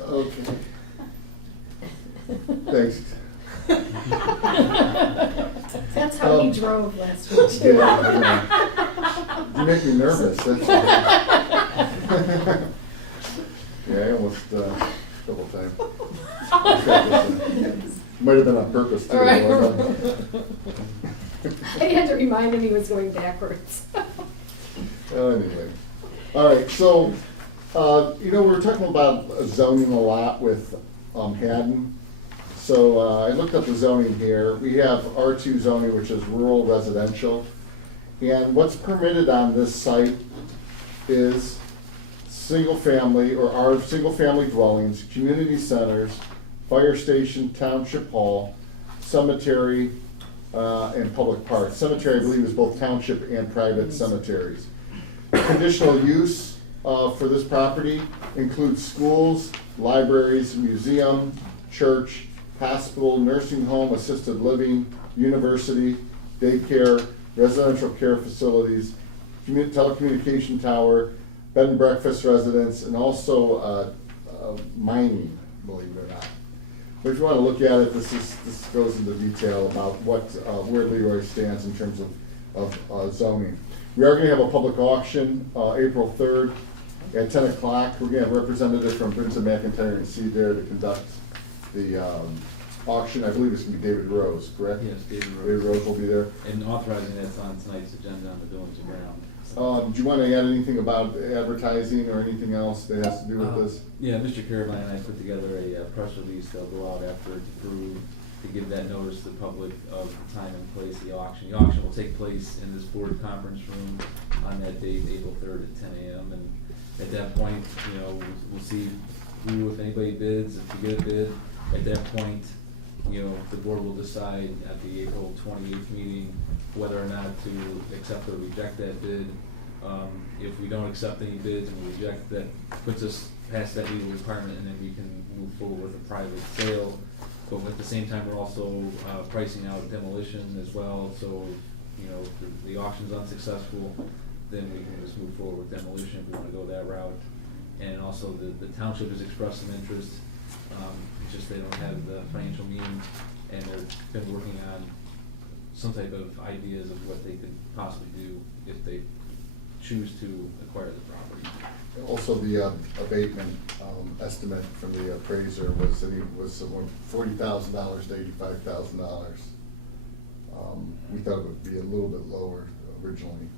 Okay. Thanks. That's how he drove last week too. Yeah, you make me nervous, that's all. Yeah, I almost, double time. Might have been on purpose too. Right. I had to remind him he was going backwards. Anyway, all right, so, you know, we were talking about zoning a lot with Haddon. So I looked up the zoning here. We have R2 zoning, which is rural residential. And what's permitted on this site is single-family or our single-family dwellings, community centers, fire station, township hall, cemetery, and public parks. Cemetery, I believe, is both township and private cemeteries. Conditional use for this property includes schools, libraries, museum, church, hospital, nursing home, assisted living, university, daycare, residential care facilities, telecommunication tower, bed and breakfast residence, and also mining, believe it or not. But if you want to look at it, this goes into detail about where Leroy stands in terms of zoning. We are going to have a public auction April 3rd at 10 o'clock. We're going to have a representative from Brinson McIntyre and Seed there to conduct the auction. I believe it's going to be David Rose, correct? Yes, David Rose. David Rose will be there. And authorizing that's on tonight's agenda on the Buildings and Grounds. Do you want to add anything about advertising or anything else that has to do with this? Yeah, Mr. Caroline and I put together a press release that'll go out after it's approved to give that notice to the public of the time and place of the auction. The auction will take place in this board conference room on that date, April 3rd at 10 a.m. And at that point, you know, we'll see who, if anybody bids. If you get a bid, at that point, you know, the board will decide at the April 28th meeting whether or not to accept or reject that bid. If we don't accept any bids and we reject, that puts us past that legal requirement, and then we can move forward with a private sale. But at the same time, we're also pricing out demolition as well. So, you know, if the auction's unsuccessful, then we can just move forward with demolition if we want to go that route. And also, the township has expressed some interest. It's just they don't have the financial means, and they've been working on some type of ideas of what they could possibly do if they choose to acquire the property. Also, the abatement estimate from the appraiser was that it was $40,000 to $85,000. We thought it would be a little bit lower originally.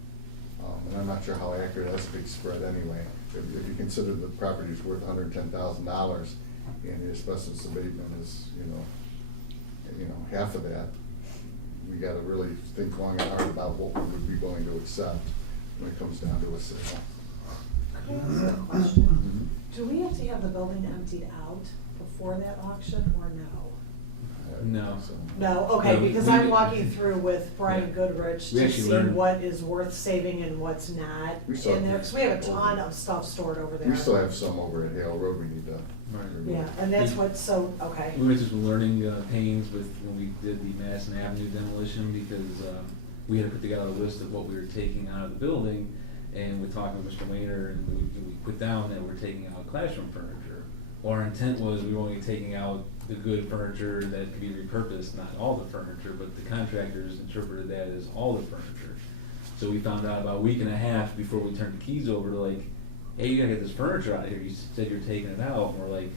And I'm not sure how accurate, that's a big spread anyway. If you consider the property is worth $110,000 and the asbestos abatement is, half of that, we gotta really think long and hard about what we would be willing to accept when it comes down to a sale. Can I ask a question? Do we have to have the building emptied out before that auction or no? No. No, okay, No, because we- I'm walking through with Brian Yeah. Goodrich We to actually see learned- what is worth saving and what's not We saw- in there, because we have a ton of stuff stored over there. We still have some over at Hale Road we need to. Right. remove. Yeah, and that's what's so, okay. We went through some learning pains with, when we did the Madison Avenue demolition, because we had to put together a list of what we were taking out of the building, and we're talking with Mr. Wayner, and we put down that we're taking out classroom furniture. Well, our intent was we were only taking out the good furniture that could be repurposed, not all the furniture, but the contractors interpreted that as all the furniture. So we found out about a week and a half before we turned the keys over to like, hey, you gotta get this furniture out of here, you said you're taking it out, and we're like,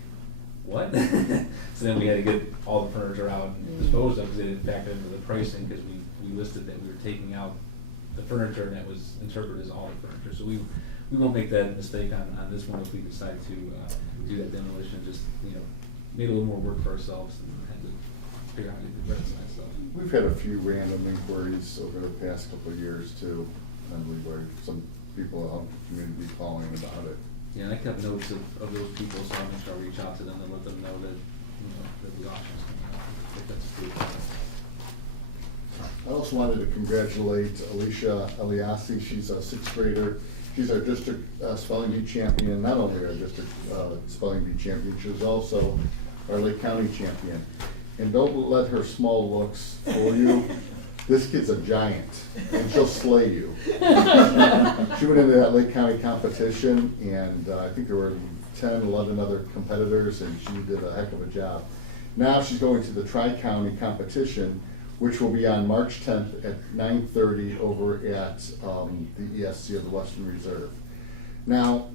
what? So then we had to get all the furniture out and dispose of, because they didn't factor into the pricing, because we listed that we were taking out the furniture, and that was interpreted as all the furniture. So we won't make that mistake on this one if we decide to do that demolition, just, made a little more work for ourselves and had to figure out how to do the rest of that stuff. We've had a few random inquiries over the past couple of years too, I believe, where some people out in the community calling about it. Yeah, and I kept notes of those people, so I'll make sure I reach out to them and let them know that, that the auction's coming up, if that's approved. I also wanted to congratulate Alicia Eliassi. She's a sixth grader. She's our district spelling bee champion, not only our district spelling bee champion, she was also our Lake County champion. And don't let her small looks fool you. This kid's a giant, and she'll slay you. She went into that Lake County competition, and I think there were 10, 11 other competitors, and she did a heck of a job. Now she's going to the Tri-County competition, which will be on March 10th at 9:30 over at the ESC of the Western Reserve. Now,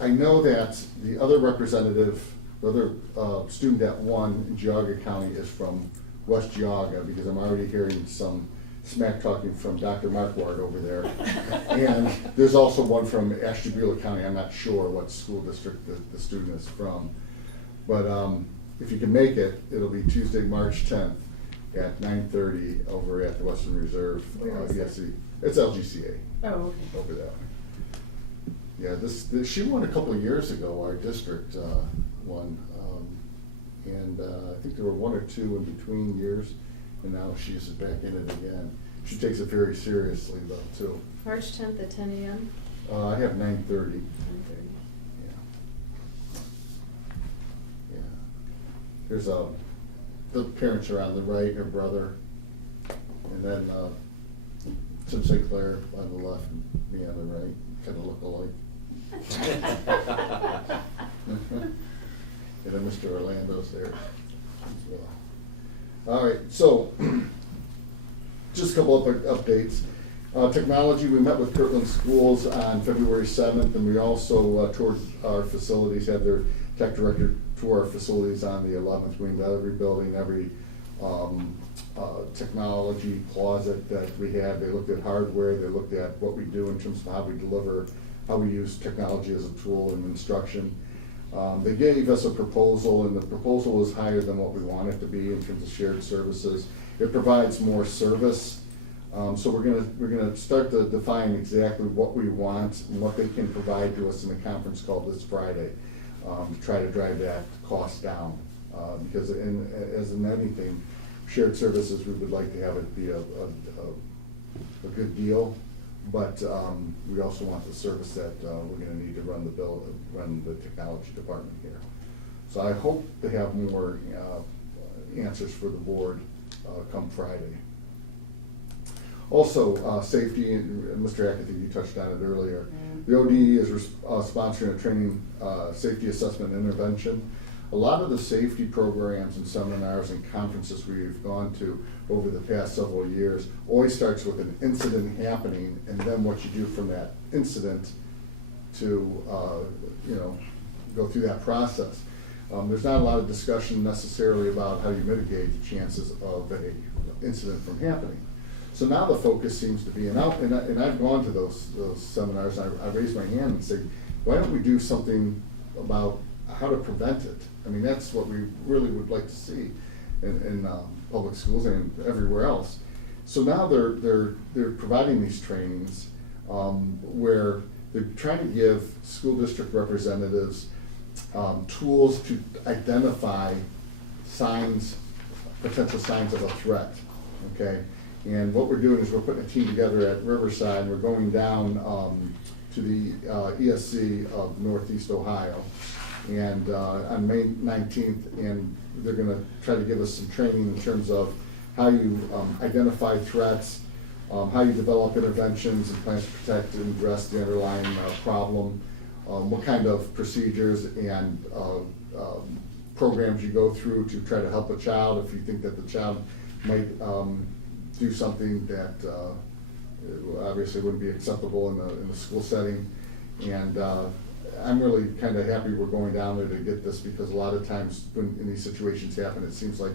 I know that the other representative, the other student that won in Geauga County is from West Geauga, because I'm already hearing some smack talking from Dr. Mark Ward over there. And there's also one from Ashtabula County. I'm not sure what school district the student is from. But if you can make it, it'll be Tuesday, March 10th at 9:30 over at the Western Reserve. Where is ESC. It's LGCA. Oh, okay. Over that way. Yeah, this she won a couple of years ago, our district won. And I think there were one or two in between years, and now she's back in it again. She takes it very seriously though, too. March 10th at 10 a.m. I have 9:30. 9:30. Yeah. Yeah. There's the parents are on the right, her brother, and then Tim St. Clair on the left, and me on the right, kind of look alike. And then Mr. Orlando's there as well. All right, so just a couple of updates. Technology, we met with Kirtland Schools on February 7th, and we also toured our facilities, had their tech director tour our facilities on the 11th. We went to every building, every technology closet that we had. They looked at hardware, they looked at what we do in terms of how we deliver, how we use technology as a tool in instruction. They gave us a proposal, and the proposal was higher than what we want it to be in terms of shared services. It provides more service, so we're gonna start to define exactly what we want and what they can provide to us in a conference call this Friday, to try to drive that cost down. Because as in anything, shared services, we would like to have it be a good deal. But we also want the service that we're gonna need to run the technology department here. So I hope to have more answers for the board come Friday. Also, safety, and Mr. Ack, I think you touched on it earlier. The ODE is sponsoring a training safety assessment intervention. a lot of the safety programs and seminars and conferences we've gone to over the past several years always starts with an incident happening, and then what you do from that incident to, go through that process. There's not a lot of discussion necessarily about how you mitigate the chances of an incident from happening. So now the focus seems to be, and I've gone to those seminars, and I raised my hand and said, why don't we do something about how to prevent it? I mean, that's what we really would like to see in public schools and everywhere else. So now they're providing these trainings where they're trying to give school district representatives tools to identify potential signs of a threat, okay? And what we're doing is we're putting a team together at Riverside, and we're going down to the ESC of Northeast Ohio, and on May 19th, and they're gonna try to give us some training in terms of how you identify threats, how you develop interventions and plans to protect and address the underlying problem, what kind of procedures and programs you go through to try to help a child if you think that the child might do something that obviously wouldn't be acceptable in the school setting. And I'm really kind of happy we're going down there to get this, because a lot of times when these situations happen, it seems like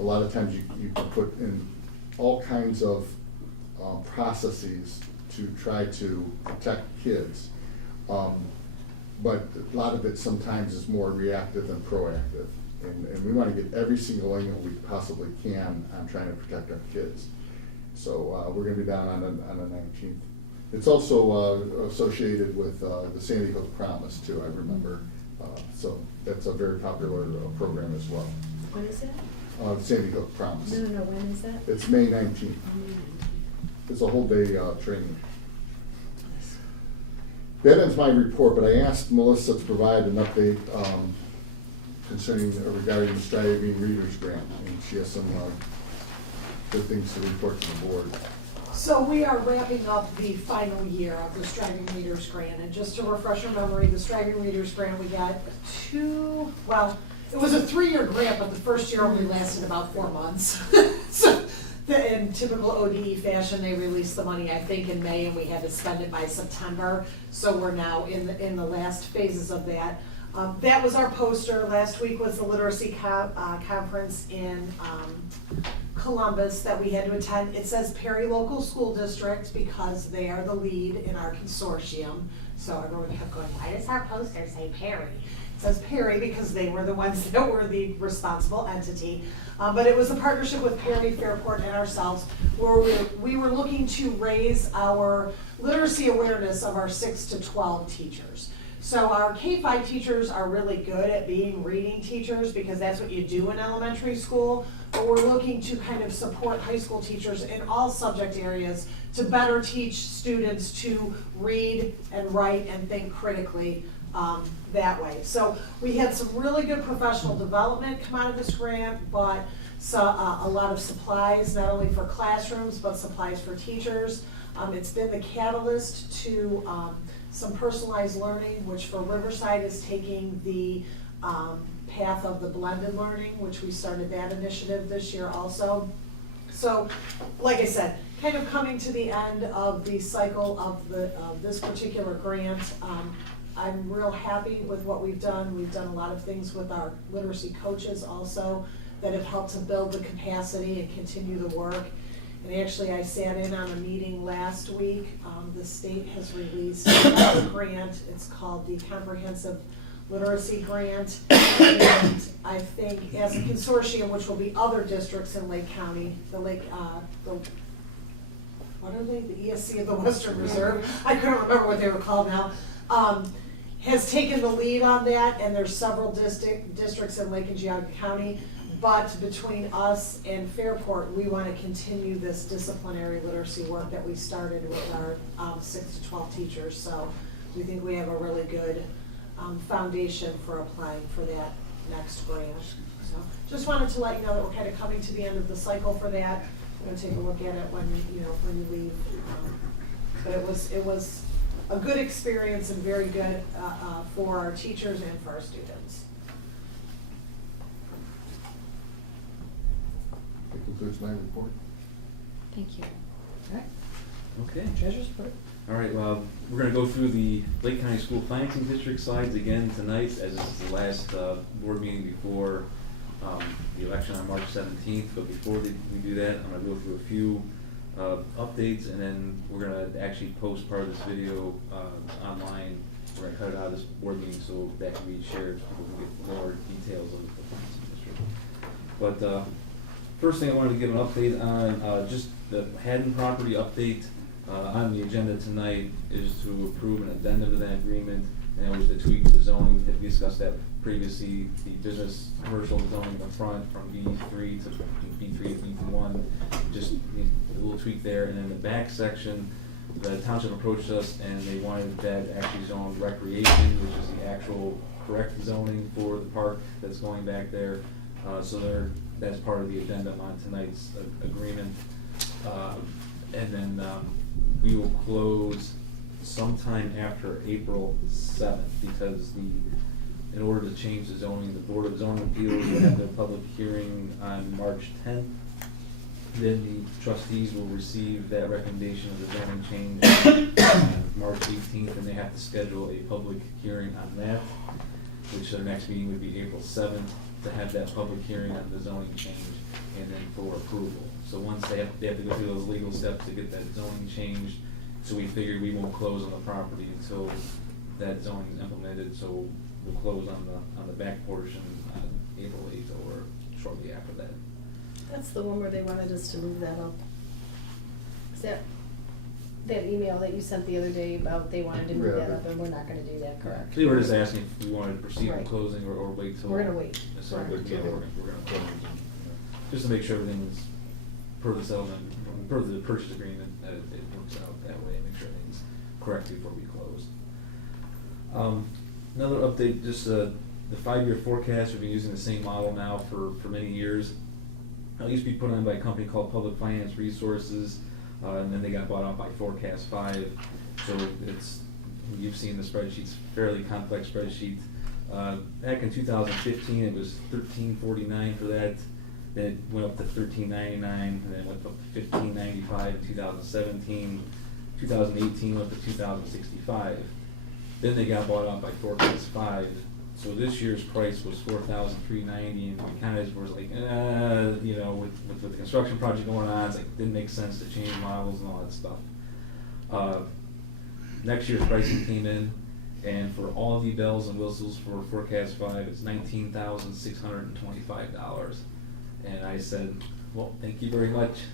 a lot of times you can put in all kinds of processes to try to protect kids. But a lot of it sometimes is more reactive than proactive. And we want to get every single angle we possibly can on trying to protect our kids. So we're going to be down on the 19th. It's also associated with the Sandy Hook Promise too, I remember. So that's a very popular program as well. When is that? Sandy Hook Promise. No, when is that? It's May 19th. It's a whole day training. That ends my report, but I asked Melissa to provide an update regarding the Striving Readers Grant, and she has some good things to report to the board. So we are wrapping up the final year of the Striving Readers Grant, and just to refresh your memory, the Striving Readers Grant, we got it was a 3-year grant, but the first year only lasted about 4 months. So in typical ODE fashion, they released the money, I think, in May, and we had to spend it by September. So we're now in the last phases of that. That was our poster. Last week was the literacy conference in Columbus that we had to attend. It says Perry Local School District because they are the lead in our consortium. So everyone kept going, why does our poster say Perry? It says Perry because they were the ones that were the responsible entity. But it was a partnership with Perry, Fairport, and ourselves where we were looking to raise our literacy awareness of our 6 to 12 teachers. So our K-5 teachers are really good at being reading teachers because that's what you do in elementary school, but we're looking to kind of support high school teachers in all subject areas to better teach students to read and write and think critically that way. So we had some really good professional development come out of this grant, but a lot of supplies, not only for classrooms, but supplies for teachers. It's been the catalyst to some personalized learning, which for Riverside is taking the path of the blended learning, which we started that initiative this year also. So, like I said, kind of coming to the end of the cycle of this particular grant. I'm real happy with what we've done. We've done a lot of things with our literacy coaches also that have helped to build the capacity and continue the work. And actually, I sat in on a meeting last week. The state has released another grant. It's called the Comprehensive Literacy Grant. And I think as a consortium, which will be other districts in Lake County, what are they? The ESC of the Western Reserve. I couldn't remember what they were called now. Has taken the lead on that, and there's several districts in Lake and Geauga County. But between us and Fairport, we want to continue this disciplinary literacy work that we started with our 6 to 12 teachers. So we think we have a really good foundation for applying for that next grant. So just wanted to let you know that we're kind of coming to the end of the cycle for that. We're going to take a look at it when you leave. But it was a good experience and very good for our teachers and for our students. concludes my report. Thank you. All right, Okay. treasurer's report. All right, well, we're gonna go through the Lake County School Financing District slides again tonight, as this is the last, board meeting before, the election on March 17th. But before we do that, I'm gonna go through a few, updates, and then we're gonna actually post part of this video, online. We're gonna cut it out of this board meeting so that can be shared, so people can get more details of the financing district. But, first thing I wanted to give an update on, just the Haddon property update. On the agenda tonight is to approve an addendum to that agreement, and that was to tweak the zoning. We discussed that previously, the business commercial zoning up front from B3 to B3 to B1, just a little tweak there. And in the back section, the township approached us and they wanted that actually zoned recreation, which is the actual correct zoning for the park that's going back there. So that's part of the addendum on tonight's agreement. And then we will close sometime after April 7th, because in order to change the zoning, the Board of Zoning Appeals will have their public hearing on March 10th. Then the trustees will receive that recommendation of the zoning change on March 18th, and they have to schedule a public hearing on that, which their next meeting would be April 7th, to have that public hearing on the zoning change, and then for approval. So once they have to go through those legal steps to get that zoning changed, so we figured we won't close on the property until that zoning is implemented, so we'll close on the back portion on April 8th or shortly after that. That's the one where they wanted us to move that up. Is that email that you sent the other day about they wanted to move that up, and we're not gonna do that, correct? They were just asking if we wanted to proceed with Right. closing or wait till. We're gonna wait. So Right. we're gonna just to make sure everything's per the settlement, per the purchase agreement, that it works out that way, and make sure everything's correct before we close. Another update, just the 5-year forecast. We've been using the same model now for many years. It used to be put on by a company called Public Finance Resources, and then they got bought out by Forecast 5. So you've seen the spreadsheets, fairly complex spreadsheet. Back in 2015, it was $13.49 for that. Then it went up to $13.99, and then went up to $15.95 in 2017. 2018 went to $2,065. Then they got bought out by Forecast 5. So this year's price was $4,390, and we kind of was like, with the construction project going on, it's like, it didn't make sense to change models and all that stuff. Next year's pricing came in, and for all the bells and whistles for Forecast 5, it's $19,625. And I said, well, thank you very much.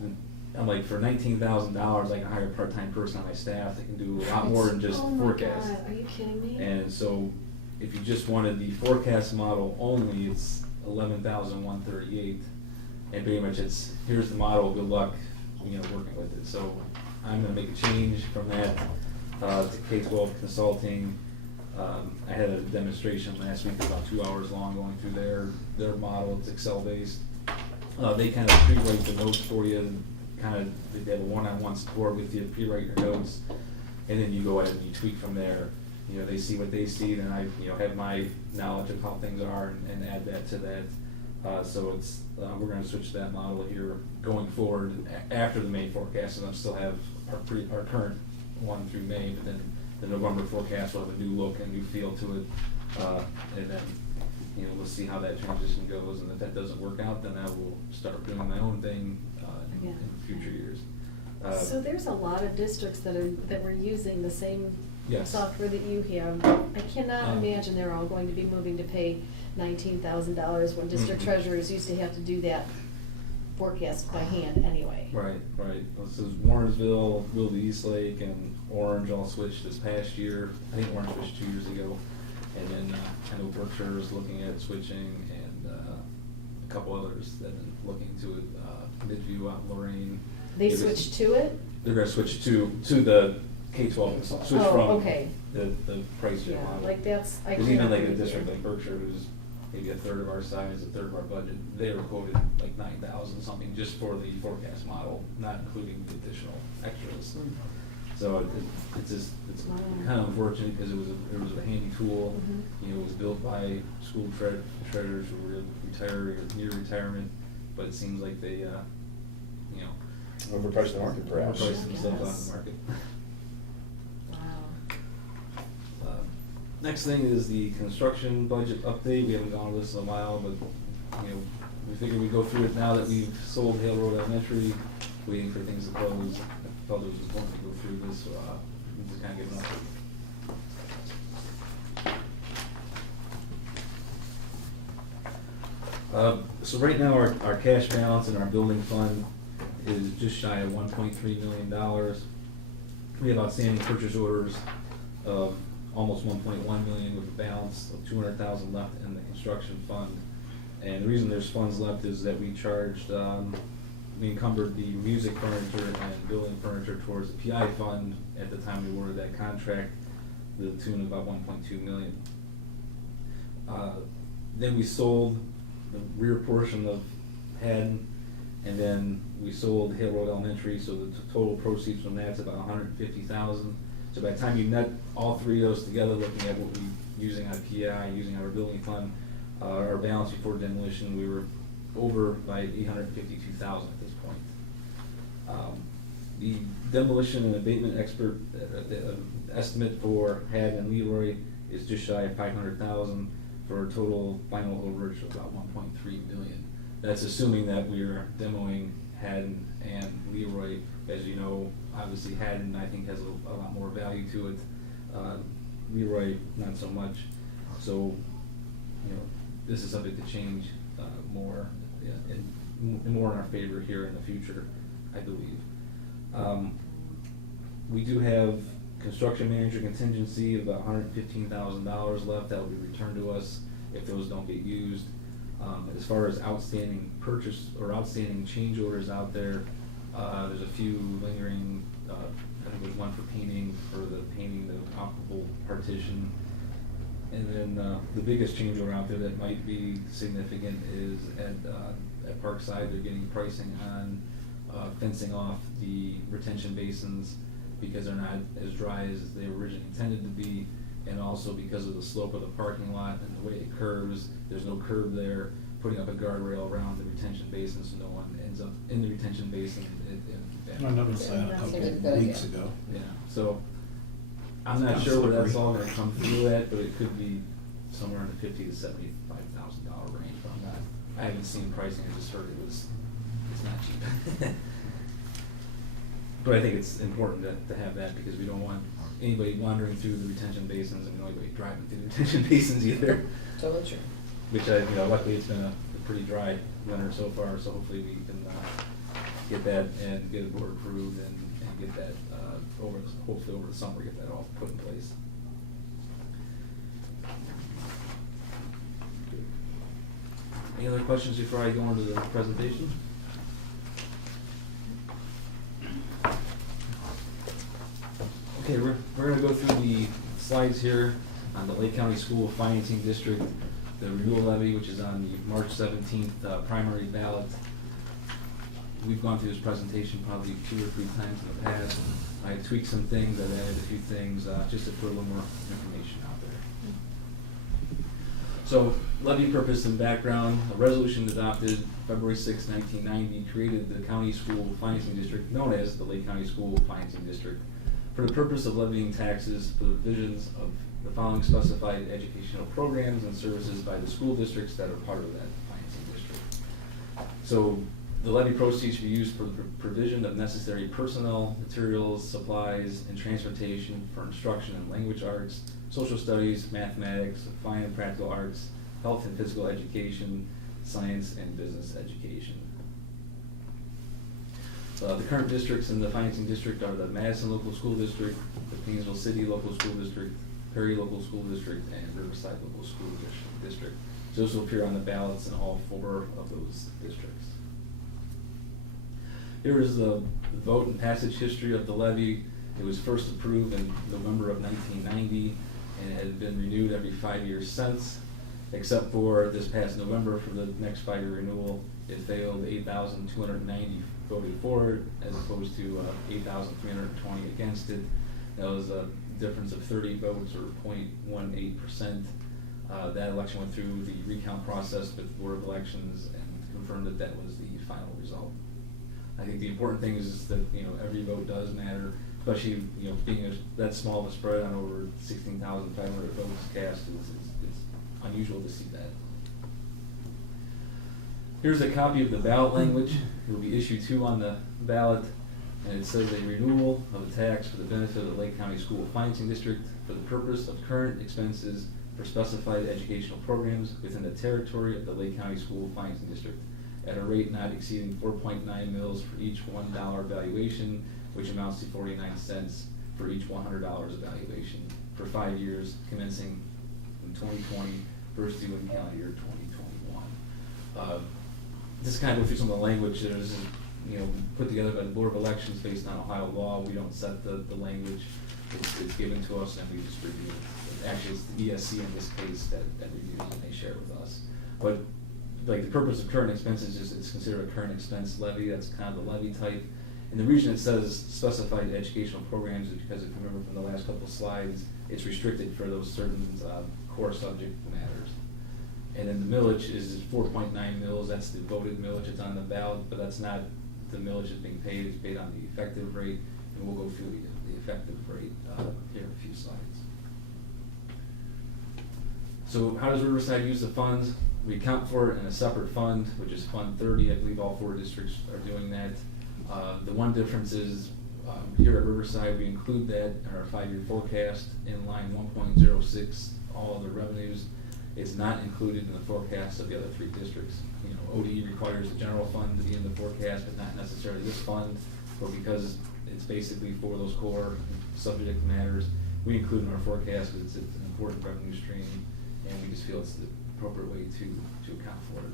And I'm like, for $19,000, I can hire a part-time person on my staff that can do a lot more than just forecast. Oh my God, are you kidding me? And so, if you just wanted the forecast model only, it's $11,138, and pretty much here's the model. Good luck, working with it. So I'm going to make a change from that to K-12 Consulting. I had a demonstration last week, about 2 hours long, going through their model. It's Excel based. They kind of pre-write the notes for you, and they have a one-on-one support with you, pre-write your notes, and then you go ahead and you tweak from there. They see what they see, then I, have my knowledge of how things are and add that to that. So we're gonna switch to that model here going forward after the May forecast, and I'll still have our current one through May, but then the November forecast will have a new look and new feel to it. And then, we'll see how that transition goes, and if that doesn't work out, then I will start doing my own thing in future years. So there's a lot of districts that were using the same Yes. software that you have. I cannot imagine they're all going to be moving to pay $19,000 when district Mhm. treasurers used to have to do that forecast by hand anyway. Right. This is Warrensville, Willoughby, Eastlake, and Orange all switched this past year. I think Orange switched 2 years ago. And then I know Berkshire is looking at switching, and a couple others that have been looking to it. Midview out in Lorraine. They switched to it? They're going to switch to the K-12, switch from okay. the price Yeah, model. like that's, I There's can't. even like a district like Berkshire, who's maybe a third of our size, a third of our budget. They were quoted like 9,000 something just for the forecast model, not including the additional extras. So it's Wow. kind of unfortunate, because it was a handy tool. Mhm. It was built by school treasurers who were retired or near retirement, but it seems like they, Overpriced the market perhaps. overpriced themselves on the market. Wow. Next thing is the construction budget update. We haven't gone over this in a while, but, we figured we'd go through it now that we've sold Hale Road Elementary, waiting for things to close. I felt it was important to go through this, so, we just kind of give an update. So right now, our cash balance in our building fund is just shy of $1.3 million. We have outstanding purchase orders of almost $1.1 million with a balance of $200,000 left in the construction fund. And the reason there's funds left is that we charged, we encumbered the music furniture and building furniture towards the PI fund at the time we awarded that contract, to the tune of about $1.2 million. Then we sold the rear portion of Haddon, and then we sold Hale Road Elementary, so the total proceeds from that's about $150,000. So by the time you net all three of those together, looking at what we're using on PI, using our building fund, our balance before demolition, we were over by $852,000 at this point. The demolition and abatement expert estimate for Haddon and Leroy is just shy of $500,000 for a total final overage of about $1.3 million. That's assuming that we're demoing Haddon and Leroy. As you know, obviously Haddon I think has a lot more value to it. Leroy not so much. So, this is subject to change more in our favor here in the future, I believe. We do have construction manager contingency of about $115,000 left that will be returned to us if those don't get used. As far as outstanding purchase or outstanding change orders out there, there's a few lingering, I think there's one for painting the operable partition. And then the biggest change order out there that might be significant is at Parkside. They're getting pricing on fencing off the retention basins because they're not as dry as they originally intended to be, and also because of the slope of the parking lot and the way it curves. There's no curb there. Putting up a guardrail around the retention basin so no one ends up in the retention basin. I noticed that a couple of weeks ago. Yeah, so I'm not sure where that's all gonna come through at, but it could be somewhere in the $50,000 to $75,000 range. I haven't seen pricing, I just heard it's not cheap. But I think it's important to have that because we don't want anybody wandering through the retention basins and nobody driving through the retention basins either. Totally true. Which luckily it's been a pretty dry winter so far, so hopefully we can get that and get it board approved and get that hopefully over the summer, get that all put in place. Any other questions before I go into the presentation? Okay, we're going to go through the slides here on the Lake County School Financing District, the renewal levy, which is on the March 17th primary ballot. We've gone through this presentation probably 2 or 3 times in the past. I tweaked some things, I've added a few things just to put a little more information out there. So, levy purpose and background, a resolution adopted February 6, 1990 created the County School Financing District known as the Lake County School Financing District for the purpose of levying taxes for the provisions of the following specified educational programs and services by the school districts that are part of that financing district. So the levy proceeds should be used for the provision of necessary personnel, materials, supplies, and transportation for instruction in language arts, social studies, mathematics, fine and practical arts, health and physical education, science, and business education. The current districts in the financing district are the Madison Local School District, the Painesville City Local School District, Perry Local School District, and Riverside Local School District. So this will appear on the ballots in all 4 of those districts. Here is the vote and passage history of the levy. It was first approved in November of 1990, and it had been renewed every 5 years since, except for this past November for the next 5-year renewal. It failed. 8,290 voted for it, as opposed to 8,320 against it. That was a difference of 30 votes, or 0.18%. That election went through the recount process with the Board of Elections and confirmed that that was the final result. I think the important thing is that, you know, every vote does matter, especially, you know, being that small of a spread on over 16,500 votes cast is unusual to see that. Here's a copy of the ballot language. It will be issue 2 on the ballot, and it says a renewal of a tax for the benefit of the Lake County School Financing District for the purpose of current expenses for specified educational programs within the territory of the Lake County School Financing District at a rate not exceeding 4.9 mils for each $1 valuation, which amounts to 49 cents for each $100 evaluation for 5 years commencing in 2020 versus due in calendar year 2021. This kind of goes through some of the language that is, you know, put together by the Board of Elections based on Ohio law. We don't set the language. It's given to us and we just review it. Actually, it's the ESC in this case that reviews and they share it with us. But like the purpose of current expenses is it's considered a current expense levy. That's kind of the levy type. And the reason it says specified educational programs is because if you remember from the last couple of slides, it's restricted for those certain core subject matters. And then the millage is 4.9 mils. That's the voted millage. It's on the ballot, but that's not the millage that's being paid. It's paid on the effective rate, and we'll go through the effective rate here in a few slides. So how does Riverside use the funds? We account for it in a separate fund, which is Fund 30. I believe all 4 districts are doing that. The one difference is here at Riverside, we include that in our 5-year forecast in line 1.06, all other revenues. It's not included in the forecast of the other 3 districts. You know, ODE requires the general fund to be in the forecast, but not necessarily this fund. But because it's basically for those core subject matters, we include in our forecast because it's an important revenue stream, and we just feel it's the appropriate way to account for it.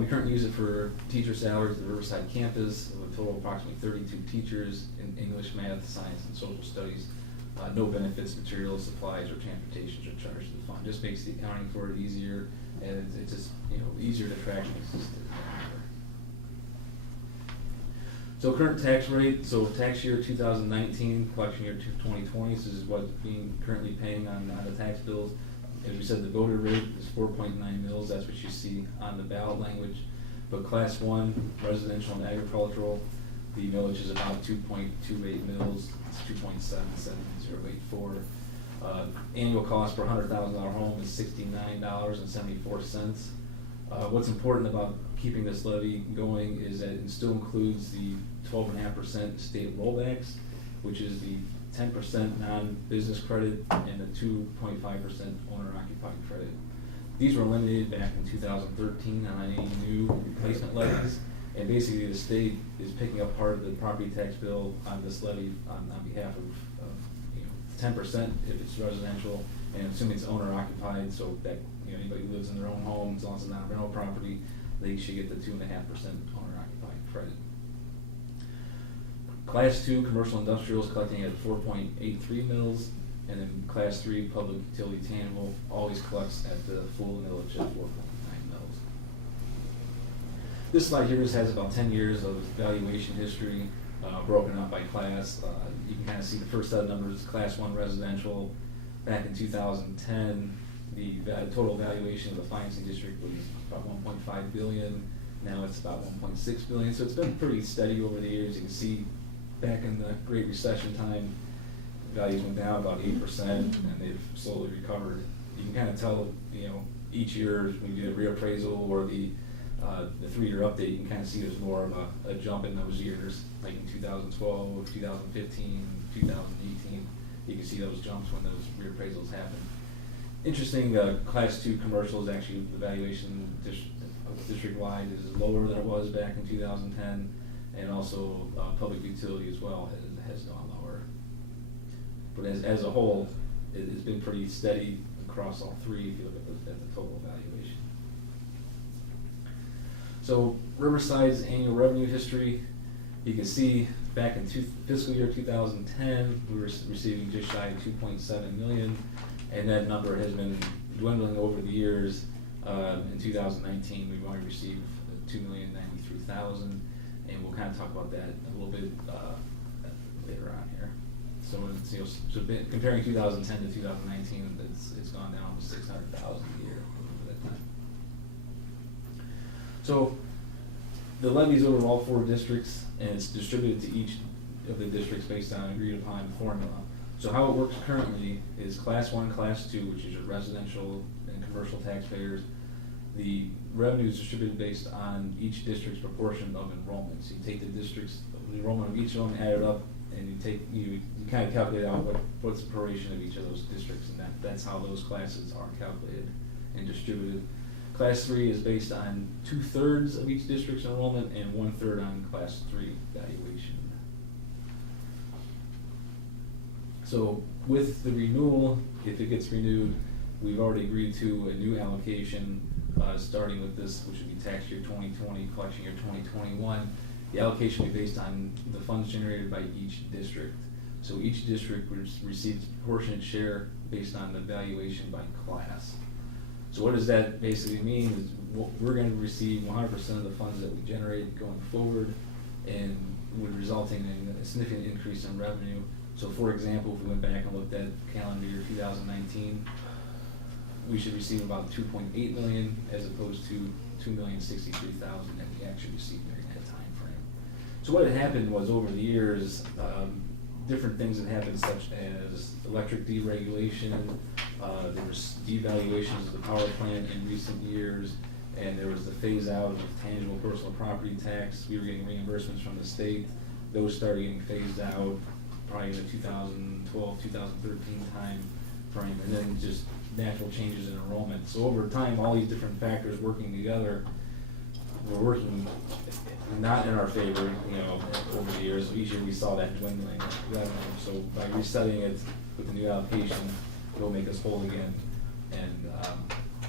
We currently use it for teacher salaries at the Riverside campus, with a total of approximately 32 teachers in English, math, science, and social studies. No benefits, materials, supplies, or transportations are charged to the fund. Just makes the accounting for it easier, and it's just, you know, easier to track and assist it. So current tax rate, so tax year 2019, collection year 2020, this is what's being currently paying on the tax bills. As we said, the voter rate is 4.9 mils. That's what you see on the ballot language. But Class 1, residential and agricultural, the millage is about 2.28 mils. It's 2.77084. Annual cost per $100,000 home is $69.74. What's important about keeping this levy going is that it still includes the 12.5% state rollbacks, which is the 10% non-business credit and the 2.5% owner-occupied credit. These were eliminated back in 2013 on any new replacement levies, and basically the state is picking up part of the property tax bill on this levy on behalf of you know, 10% if it's residential, and assuming it's owner-occupied, so that, you know, anybody who lives in their own home, as long as it's not a rental property, they should get the 2.5% owner-occupied credit. Class 2 commercial industrial is collecting at 4.83 mils, and then Class 3 public utility tangible always collects at the full millage at 4.9 mils. This slide here just has about 10 years of valuation history broken up by class. You can kind of see the first set of numbers, Class 1 residential. Back in 2010, the total valuation of the financing district was about 1.5 billion. Now it's about 1.6 billion. So it's been pretty steady over the years. You can see back in the Great Recession time, values went down about 8%, and they've slowly recovered. You can kind of tell, you know, each year when you do a reappraisal or the 3-year update, you can kind of see there's more of a jump in those years, like in 2012, 2015, 2018. You can see those jumps when those reappraisals happen. Interesting, Class 2 commercial is actually, the valuation district-wide is lower than it was back in 2010, and also public utility as well has gone lower. But as a whole, it's been pretty steady across all 3 if you look at the total valuation. So Riverside's annual revenue history, you can see back in fiscal year 2010, we were receiving just shy of 2.7 million, and that number has been dwindling over the years. In 2019, we've only received 2,093,000, and we'll kind of talk about that a little bit later on here. So it's, you know, so comparing 2010 to 2019, it's gone down almost 600,000 a year over that time. So the levy's over all 4 districts, and it's distributed to each of the districts based on an agreed upon formula. So how it works currently is Class 1, Class 2, which is your residential and commercial taxpayers. The revenue is distributed based on each district's proportion of enrollment. So you take the district's, the enrollment of each of them, add it up, and you kind of calculate out what's the proration of each of those districts, and that's how those classes are calculated and distributed. Class 3 is based on 2/3 of each district's enrollment and 1/3 on Class 3 valuation. So with the renewal, if it gets renewed, we've already agreed to a new allocation, starting with this, which would be tax year 2020, collection year 2021. The allocation will be based on the funds generated by each district. So each district receives a proportionate share based on the valuation by class. So what does that basically mean is we're going to receive 100% of the funds that we generate going forward, and would resulting in a significant increase in revenue. So for example, if we went back and looked at calendar year 2019, we should receive about 2.8 million as opposed to 2,063,000 that we actually received during that time frame. So what had happened was over the years, different things had happened, such as electric deregulation, there was devaluations of the power plant in recent years, and there was the phase out of tangible personal property tax. We were getting reimbursements from the state. Those started getting phased out probably in the 2012, 2013 time frame, and then just natural changes in enrollment. So over time, all these different factors working together were working not in our favor, over the years. So each year we saw that dwindling revenue. So by resetting it with the new allocation, it will make us whole again, and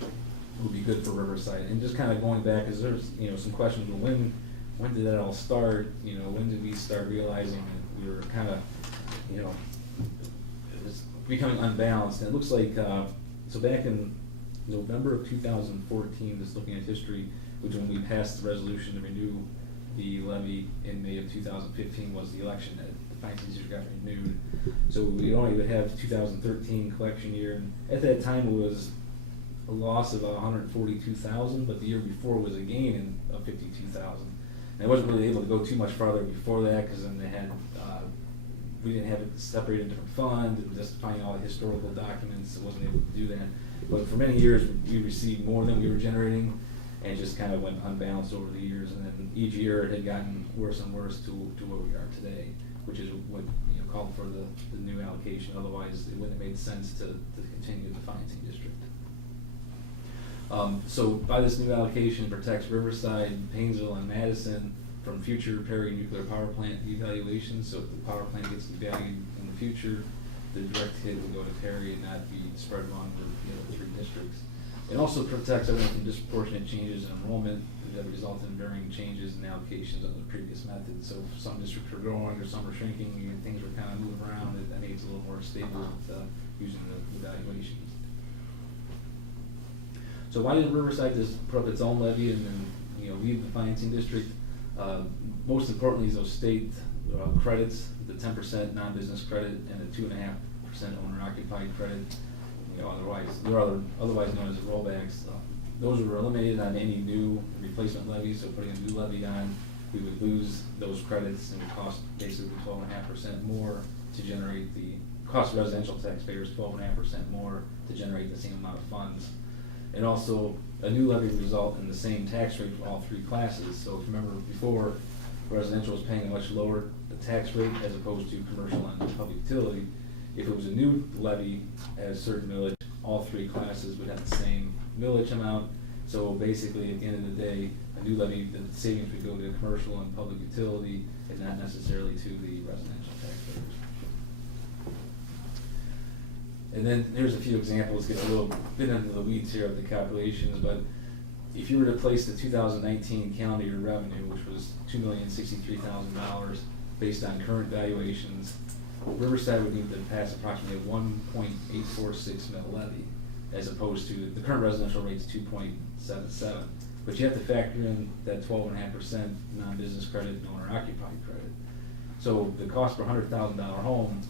it will be good for Riverside. And just kind of going back, because there's some questions. Well, when did that all start? When did we start realizing that we were kind of it was becoming unbalanced? And it looks like so back in November of 2014, just looking at history, which when we passed the resolution to renew the levy in May of 2015 was the election that the finance year got renewed. So we only would have 2013 collection year, and at that time it was a loss of 142,000, but the year before was a gain of 52,000. And I wasn't really able to go too much farther before that, because then they had we didn't have it separated in different funds, and just finding all the historical documents, I wasn't able to do that. But for many years we received more than we were generating, and just kind of went unbalanced over the years, and then each year it had gotten worse and worse to where we are today, which is what called for the new allocation. Otherwise, it wouldn't have made sense to continue the financing district. So by this new allocation, it protects Riverside, Painesville, and Madison from future Perry nuclear power plant devaluations. So if the power plant gets devalued in the future, the direct hit would go to Perry and not be spread among the 3 districts. It also protects everyone from disproportionate changes in enrollment that result in varying changes in allocations of the previous method. So if some districts are growing or some are shrinking, and things are kind of moving around, I think it's a little more stable with using the valuations. So why did Riverside just put up its own levy and then leave the financing district? Most importantly is those state credits, the 10% non-business credit and the 2.5% owner-occupied credit. Otherwise known as the rollbacks. Those were eliminated on any new replacement levy. So putting a new levy on, we would lose those credits, and it would cost basically 12.5% more to generate the cost of residential taxpayers 12.5% more to generate the same amount of funds. And also, a new levy would result in the same tax rate for all 3 classes. So if you remember before, residential was paying a much lower tax rate as opposed to commercial and public utility. If it was a new levy at a certain millage, all 3 classes would have the same millage amount. So basically, at the end of the day, a new levy, the savings would go to commercial and public utility and not necessarily to the residential taxpayers. And then here's a few examples, get a little bit into the weeds here of the calculations, but if you were to place the 2019 calendar year revenue, which was $2,063,000 based on current valuations, Riverside would need to pass approximately a 1.846 mil levy, as opposed to the current residential rate is 2.77. But you have to factor in that 12.5% non-business credit and owner-occupied credit. So the cost per $100,000 home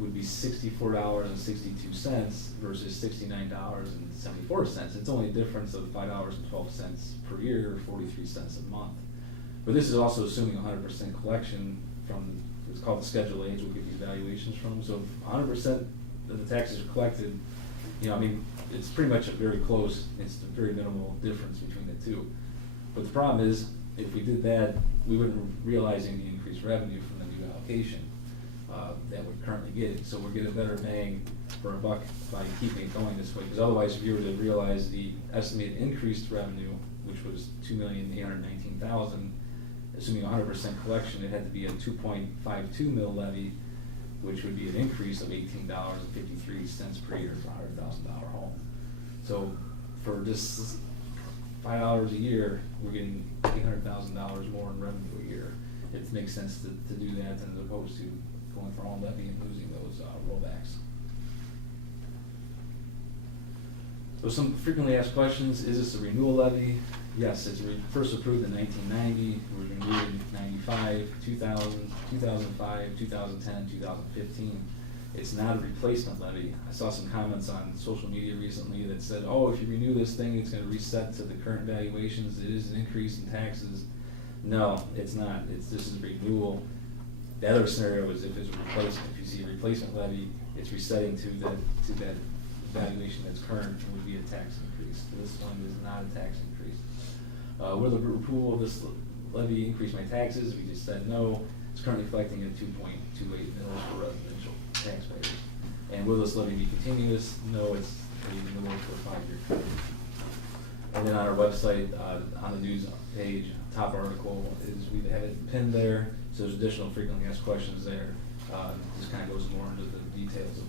would be $64.62 versus $69.74. It's only a difference of $5.12 per year, 43 cents a month. But this is also assuming 100% collection from, it's called the Schedule A's, we'll get these valuations from. So 100% of the taxes are collected, you know, I mean, it's pretty much a very close, it's a very minimal difference between the two. But the problem is, if we did that, we wouldn't be realizing the increased revenue from the new allocation that we're currently getting. So we're getting a better bang for a buck by keeping it going this way. Because otherwise, if you were to realize the estimated increased revenue, which was $2,819,000, assuming 100% collection, it had to be a 2.52 mil levy, which would be an increase of $18.53 per year for a $100,000 home. So for just $5 a year, we're getting $800,000 more in revenue a year. It makes sense to do that as opposed to going for all levy and losing those rollbacks. So some frequently asked questions: is this a renewal levy? Yes, it's first approved in 1990, it was renewed in 95, 2000, 2005, 2010, 2015. It's not a replacement levy. I saw some comments on social media recently that said, oh, if you renew this thing, it's going to reset to the current valuations. It is an increase in taxes. No, it's not. This is renewal. The other scenario is if it's a replacement. If you see a replacement levy, it's resetting to that valuation that's current, and would be a tax increase. This one is not a tax increase. Will the approval of this levy increase my taxes? We just said no. It's currently collecting at 2.28 mils for residential taxpayers. And will this levy be continuous? No, it's a renewal for a 5-year term. And then on our website, on the news page, top article is we have it pinned there. So there's additional frequently asked questions there. This kind of goes more into the details of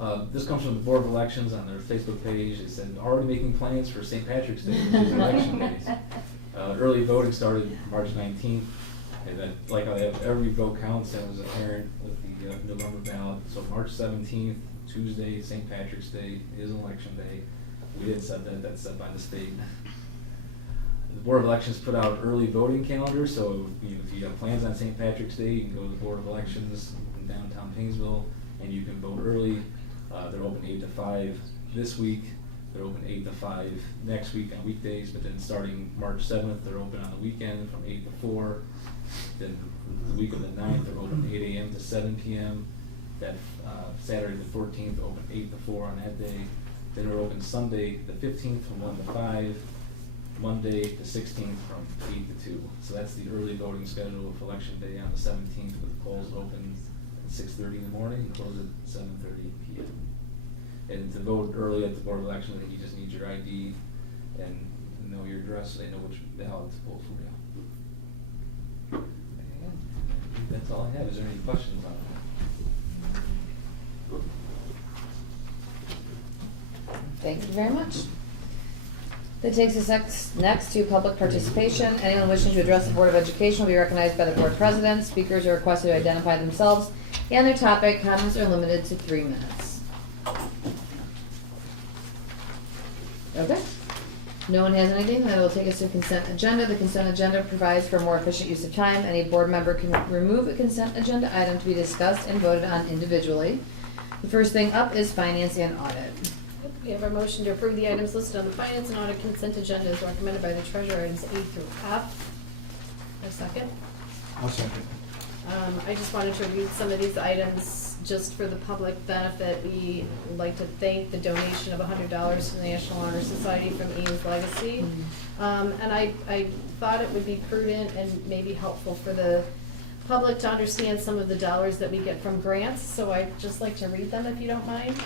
the levy. This comes from the Board of Elections on their Facebook page. It said, already making plans for St. Patrick's Day, which is election days. Early voting started March 19th. And then, like I have every vote counts, that was apparent with the November ballot. So March 17th, Tuesday, St. Patrick's Day is an election day. We didn't set that, that's set by the state. The Board of Elections put out early voting calendars, so if you have plans on St. Patrick's Day, you can go to the Board of Elections in downtown Painesville, and you can vote early. They're open 8 to 5 this week. They're open 8 to 5 next week on weekdays, but then starting March 7th, they're open on the weekend from 8 to 4. Then the week of the 9th, they're open 8 a.m. to 7 p.m. That Saturday the 14th, open 8 to 4 on that day. Then we're open Sunday the 15th from 1 to 5. Monday the 16th from 8 to 2. So that's the early voting schedule for Election Day on the 17th, with the polls open at 6:30 in the morning and close at 7:30 p.m. And to vote early at the Board of Elections, I think you just need your ID and know your address, so they know which ballot to pull for you. And that's all I have. Is there any questions on that? Thank you very much. That takes us next to public participation. Anyone wishing to address the Board of Education will be recognized by the Board President. Speakers are requested to identify themselves and their topic. Comments are limited to 3 minutes. Okay. No one has anything. That will take us to consent agenda. The consent agenda provides for more efficient use of time. Any board member can remove a consent agenda item to be discussed and voted on individually. The first thing up is finance and audit. We have a motion to approve the items listed on the finance and audit consent agenda as recommended by the treasurer, items A through F. A second. I'll second. I just wanted to read some of these items just for the public benefit. We would like to thank the donation of $100 to the National Honor Society from Ian's Legacy. And I thought it would be prudent and maybe helpful for the public to understand some of the dollars that we get from grants. So I'd just like to read them if you don't mind.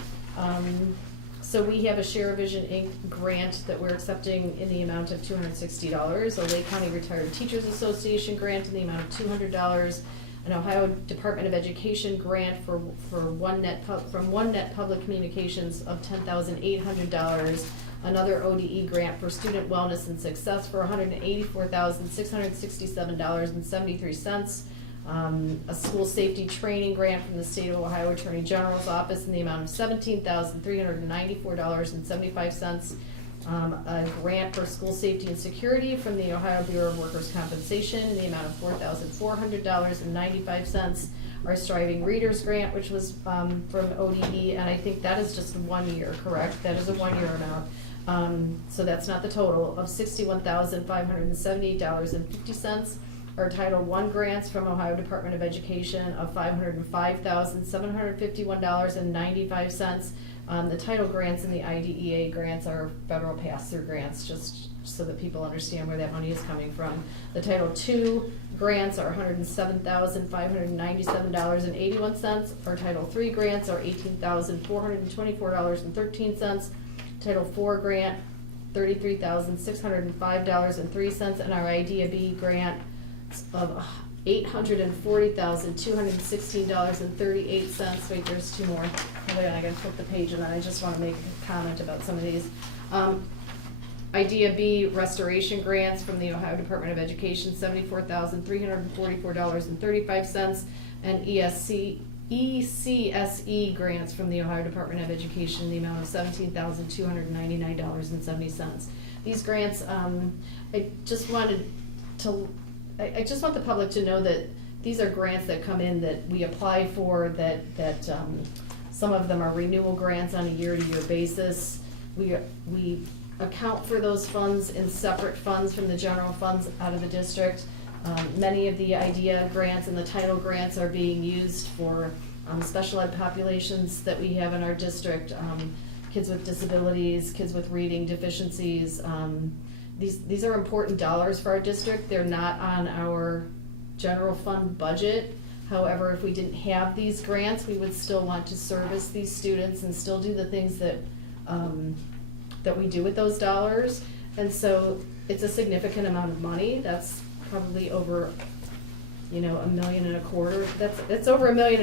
So we have a Share Vision Inc. grant that we're accepting in the amount of $260, a Lake County Retired Teachers Association grant in the amount of $200, an Ohio Department of Education grant from OneNet Public Communications of $10,800, another ODE grant for Student Wellness and Success for $184,667.73, a school safety training grant from the State of Ohio Attorney General's Office in the amount of $17,394.75, a grant for school safety and security from the Ohio Bureau of Workers' Compensation in the amount of $4,400.95, our Striving Readers Grant, which was from ODE, and I think that is just 1 year, correct? That is a 1 year amount. So that's not the total of $61,578.50. Our Title I grants from Ohio Department of Education of $505,751.95. The title grants and the IDEA grants are federal pass-through grants, just so that people understand where that money is coming from. The Title II grants are $107,597.81. Our Title III grants are $18,424.13. Title IV grant, $33,605.03, and our IDEA grant of $840,216.38. Wait, there's two more. Hold on, I gotta flip the page, and then I just wanna make a comment about some of these. IDEA B restoration grants from the Ohio Department of Education, $74,344.35, and ECSE grants from the Ohio Department of Education in the amount of $17,299.70. These grants, I just want the public to know that these are grants that come in that we apply for, that some of them are renewal grants on a year-to-year basis. We account for those funds in separate funds from the general funds out of the district. Many of the IDEA grants and the title grants are being used for special ed populations that we have in our district, kids with disabilities, kids with reading deficiencies. These are important dollars for our district. They're not on our general fund budget. However, if we didn't have these grants, we would still want to service these students and still do the things that we do with those dollars. And so it's a significant amount of money. That's probably over, $1.25 million. That's over $1.5 million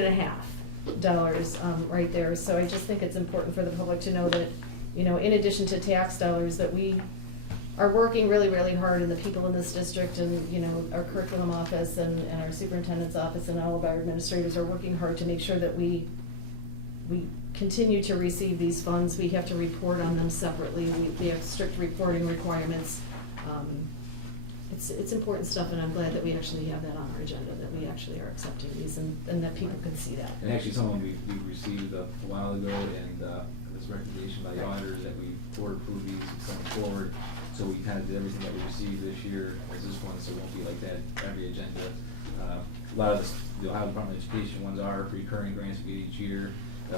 right there. So I just think it's important for the public to know that, in addition to tax dollars, that we are working really, really hard, and the people in this district and, our curriculum office and our superintendent's office and all of our administrators are working hard to make sure that we continue to receive these funds. We have to report on them separately. We have strict reporting requirements. It's important stuff, and I'm glad that we actually have that on our agenda, that we actually are accepting these and that people can see that. And actually, someone we received a while ago, and this recommendation by the auditors that we board approve these going forward. So we kind of did everything that we received this year as this one, so it won't be like that every agenda. A lot of the Ohio Department of Education ones are recurring grants we get each year.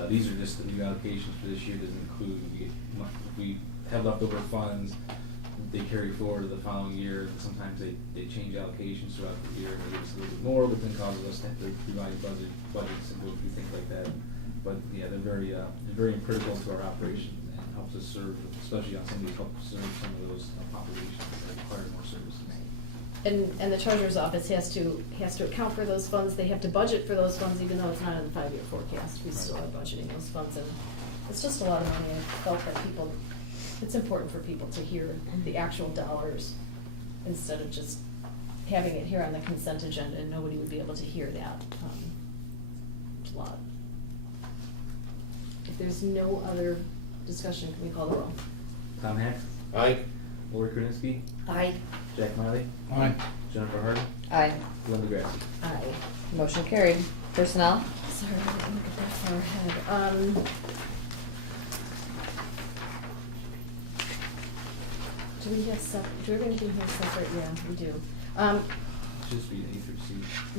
These are just the new allocations for this year. Doesn't include, if we have leftover funds, they carry forward to the following year. Sometimes they change allocations throughout the year, and they give us a little bit more, but then causes us to have to revise budgets and go through things like that. But yeah, they're very critical to our operations and helps us serve, especially on some of these, help serve some of those populations that require more services. And the treasurer's office has to account for those funds. They have to budget for those funds, even though it's not in the 5-year forecast. We still are budgeting those funds, and it's just a lot of money. I felt that it's important for people to hear the actual dollars instead of just having it here on the consent agenda, and nobody would be able to hear that. It's a lot. If there's no other discussion, can we call the roll? Tom Hack? Aye. Lori Kreninski? Aye. Jack Miley? Aye. Jennifer Harden? Aye. Linda Grassi? Aye. Motion carried. Personnel? Sorry, I didn't look at that far ahead. Do we have anything here separate? Yeah, we do. Just read A through C.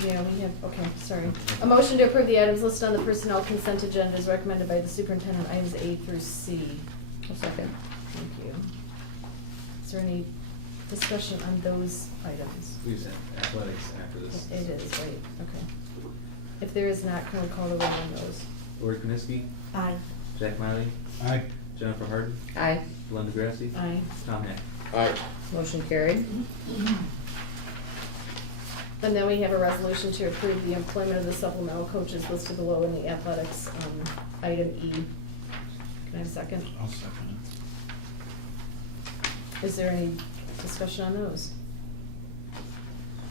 Yeah, we have, okay, sorry. A motion to approve the items listed on the personnel consent agenda is recommended by the superintendent, items A through C. A second. Thank you. Is there any discussion on those items? Please have athletics after this. It is, right, okay. If there is not, can we call the roll on those? Lori Kreninski? Aye. Jack Miley? Aye. Jennifer Harden? Aye. Linda Grassi? Aye. Tom Hack? Aye. Motion carried. And then we have a resolution to approve the employment of the supplemental coaches listed below in the athletics, item E. Can I have a second? I'll second Is there any discussion on those?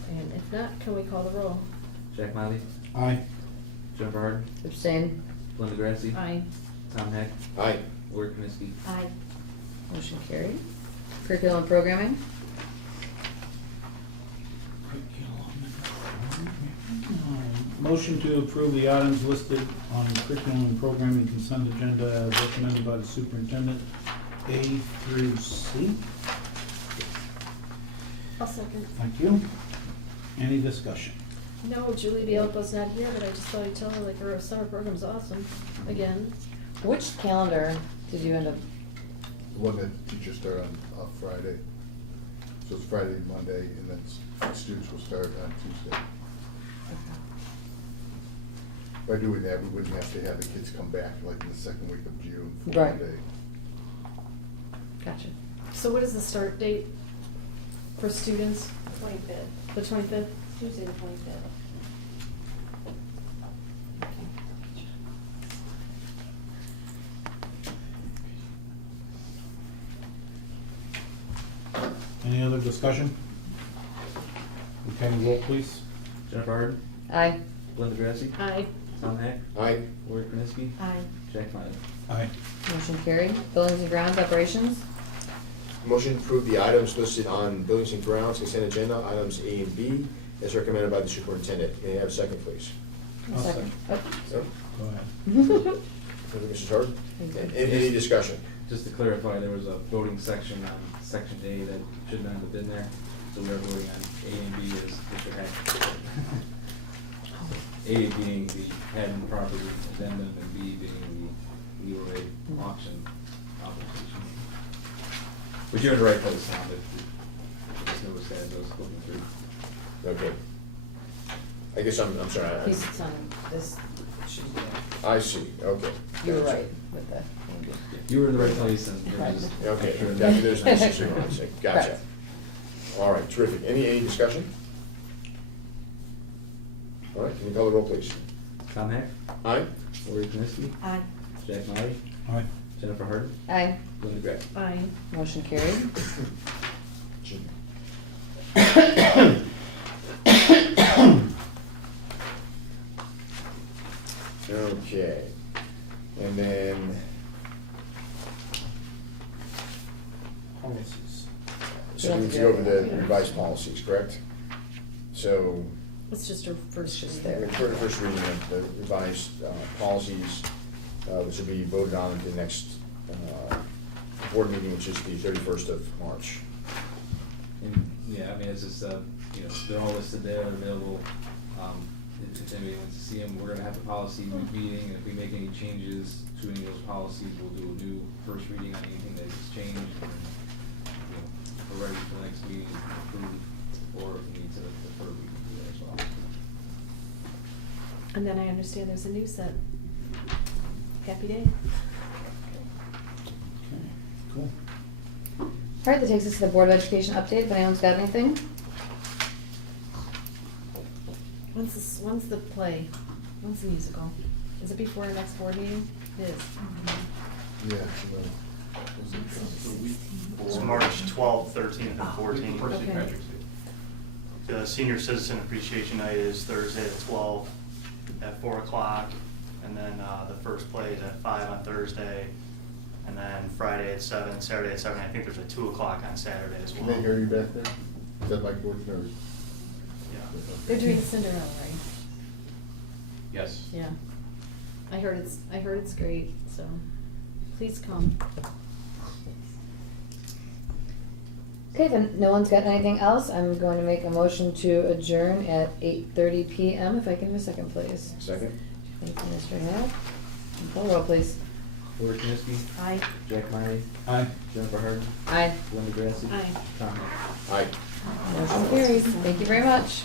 And if not, can we call the roll? Jack Miley? it. Aye. Jennifer Harden? Abstain. Linda Grassi? Aye. Tom Hack? Aye. Lori Kreninski? Aye. Motion carried. Curriculum and programming? Motion to approve the items listed on the curriculum and programming consent agenda as recommended by the superintendent, A through C. I'll second. Thank you. Any discussion? No, Julie Bielko's not here, but I just thought I'd tell her, like, her summer program's awesome, again. Which calendar did you end up? The one that teachers start on Friday. So it's Friday, Monday, and then students will start on Tuesday. By doing that, we wouldn't have to have the kids come back like in the second week of June for Right. one day. Gotcha. So what is the start date for students? 25th, The 25th? Tuesday the 25th. Any other discussion? Okay, roll please. Jennifer Harden, Aye. Linda Grassi, Aye. Tom Heck, Aye. Lori Krenski, Aye. Jack Miley. Aye. Motion carried. Buildings and grounds operations? Motion to approve the items listed on buildings and grounds consent agenda, items A and B, as recommended by the superintendent. May I have a second, please? I'll Second. Oh, No? Go ahead. Mrs. Harden? Thank you. Any discussion? Just to clarify, there was a voting section on section A that should not have been there, so we are voting on A and B as Mr. Hack. A being the Haddon property addendum and B being the Leroy auction obligation. But you're in the right place, Tom, if just noticed that, I was looking through. Okay. I guess I'm sorry. He's on this sheet. I see, okay. You were Gotcha. right with the. You were in the right place and there was. Okay, sure gotcha, there's no disagreement, gotcha. Correct. All right, terrific. Any discussion? All right, can you call the roll, please? Tom Heck, Aye? Lori Krenski, Aye. Jack Miley, Aye. Jennifer Harden, Aye. Linda Grassi. Aye. Motion carried. Okay, and then, Policies. so we need to go over the revised policies, correct? So, It's just her first Just read. there. for the first reading of the revised policies, which will be voted on at the next board meeting, which is the 31st of March. And, yeah, I mean, it's just, they're all listed there, they're available. If anybody wants to see them, we're gonna have a policy meeting, and if we make any changes to any of those policies, we'll do a new first reading on anything that gets changed. And if we're ready for the next meeting, approve, or if we need to defer, we can do that as well. And then I understand there's a new set. Happy day. Okay, cool. All right, that takes us to the Board of Education update. If anyone's got anything? When's the play? When's the musical? Is it before our next board meeting? It is. Yeah. It's March 12th, 13th, and 14th. Okay. The Senior Citizen Appreciation Night is Thursday at 12 at 4 o'clock. And then the first play is at 5 on Thursday. And then Friday at 7, Saturday at 7. I think there's a 2 o'clock on Saturday as well. Can they hear you back there? Is that Mike Gordon or? Yeah. They're doing Cinderella, right? Yes. Yeah. I heard it's great, so please come. Okay, then no one's got anything else. I'm going to make a motion to adjourn at 8:30 PM. If I can have a second, please. Second? Thank you, Mr. Hale. Call roll, please. Lori Krenski, Aye. Jack Miley, Aye. Jennifer Harden, Aye. Linda Grassi. Aye. Tom Heck. Aye. Motion carries. Thank you very much.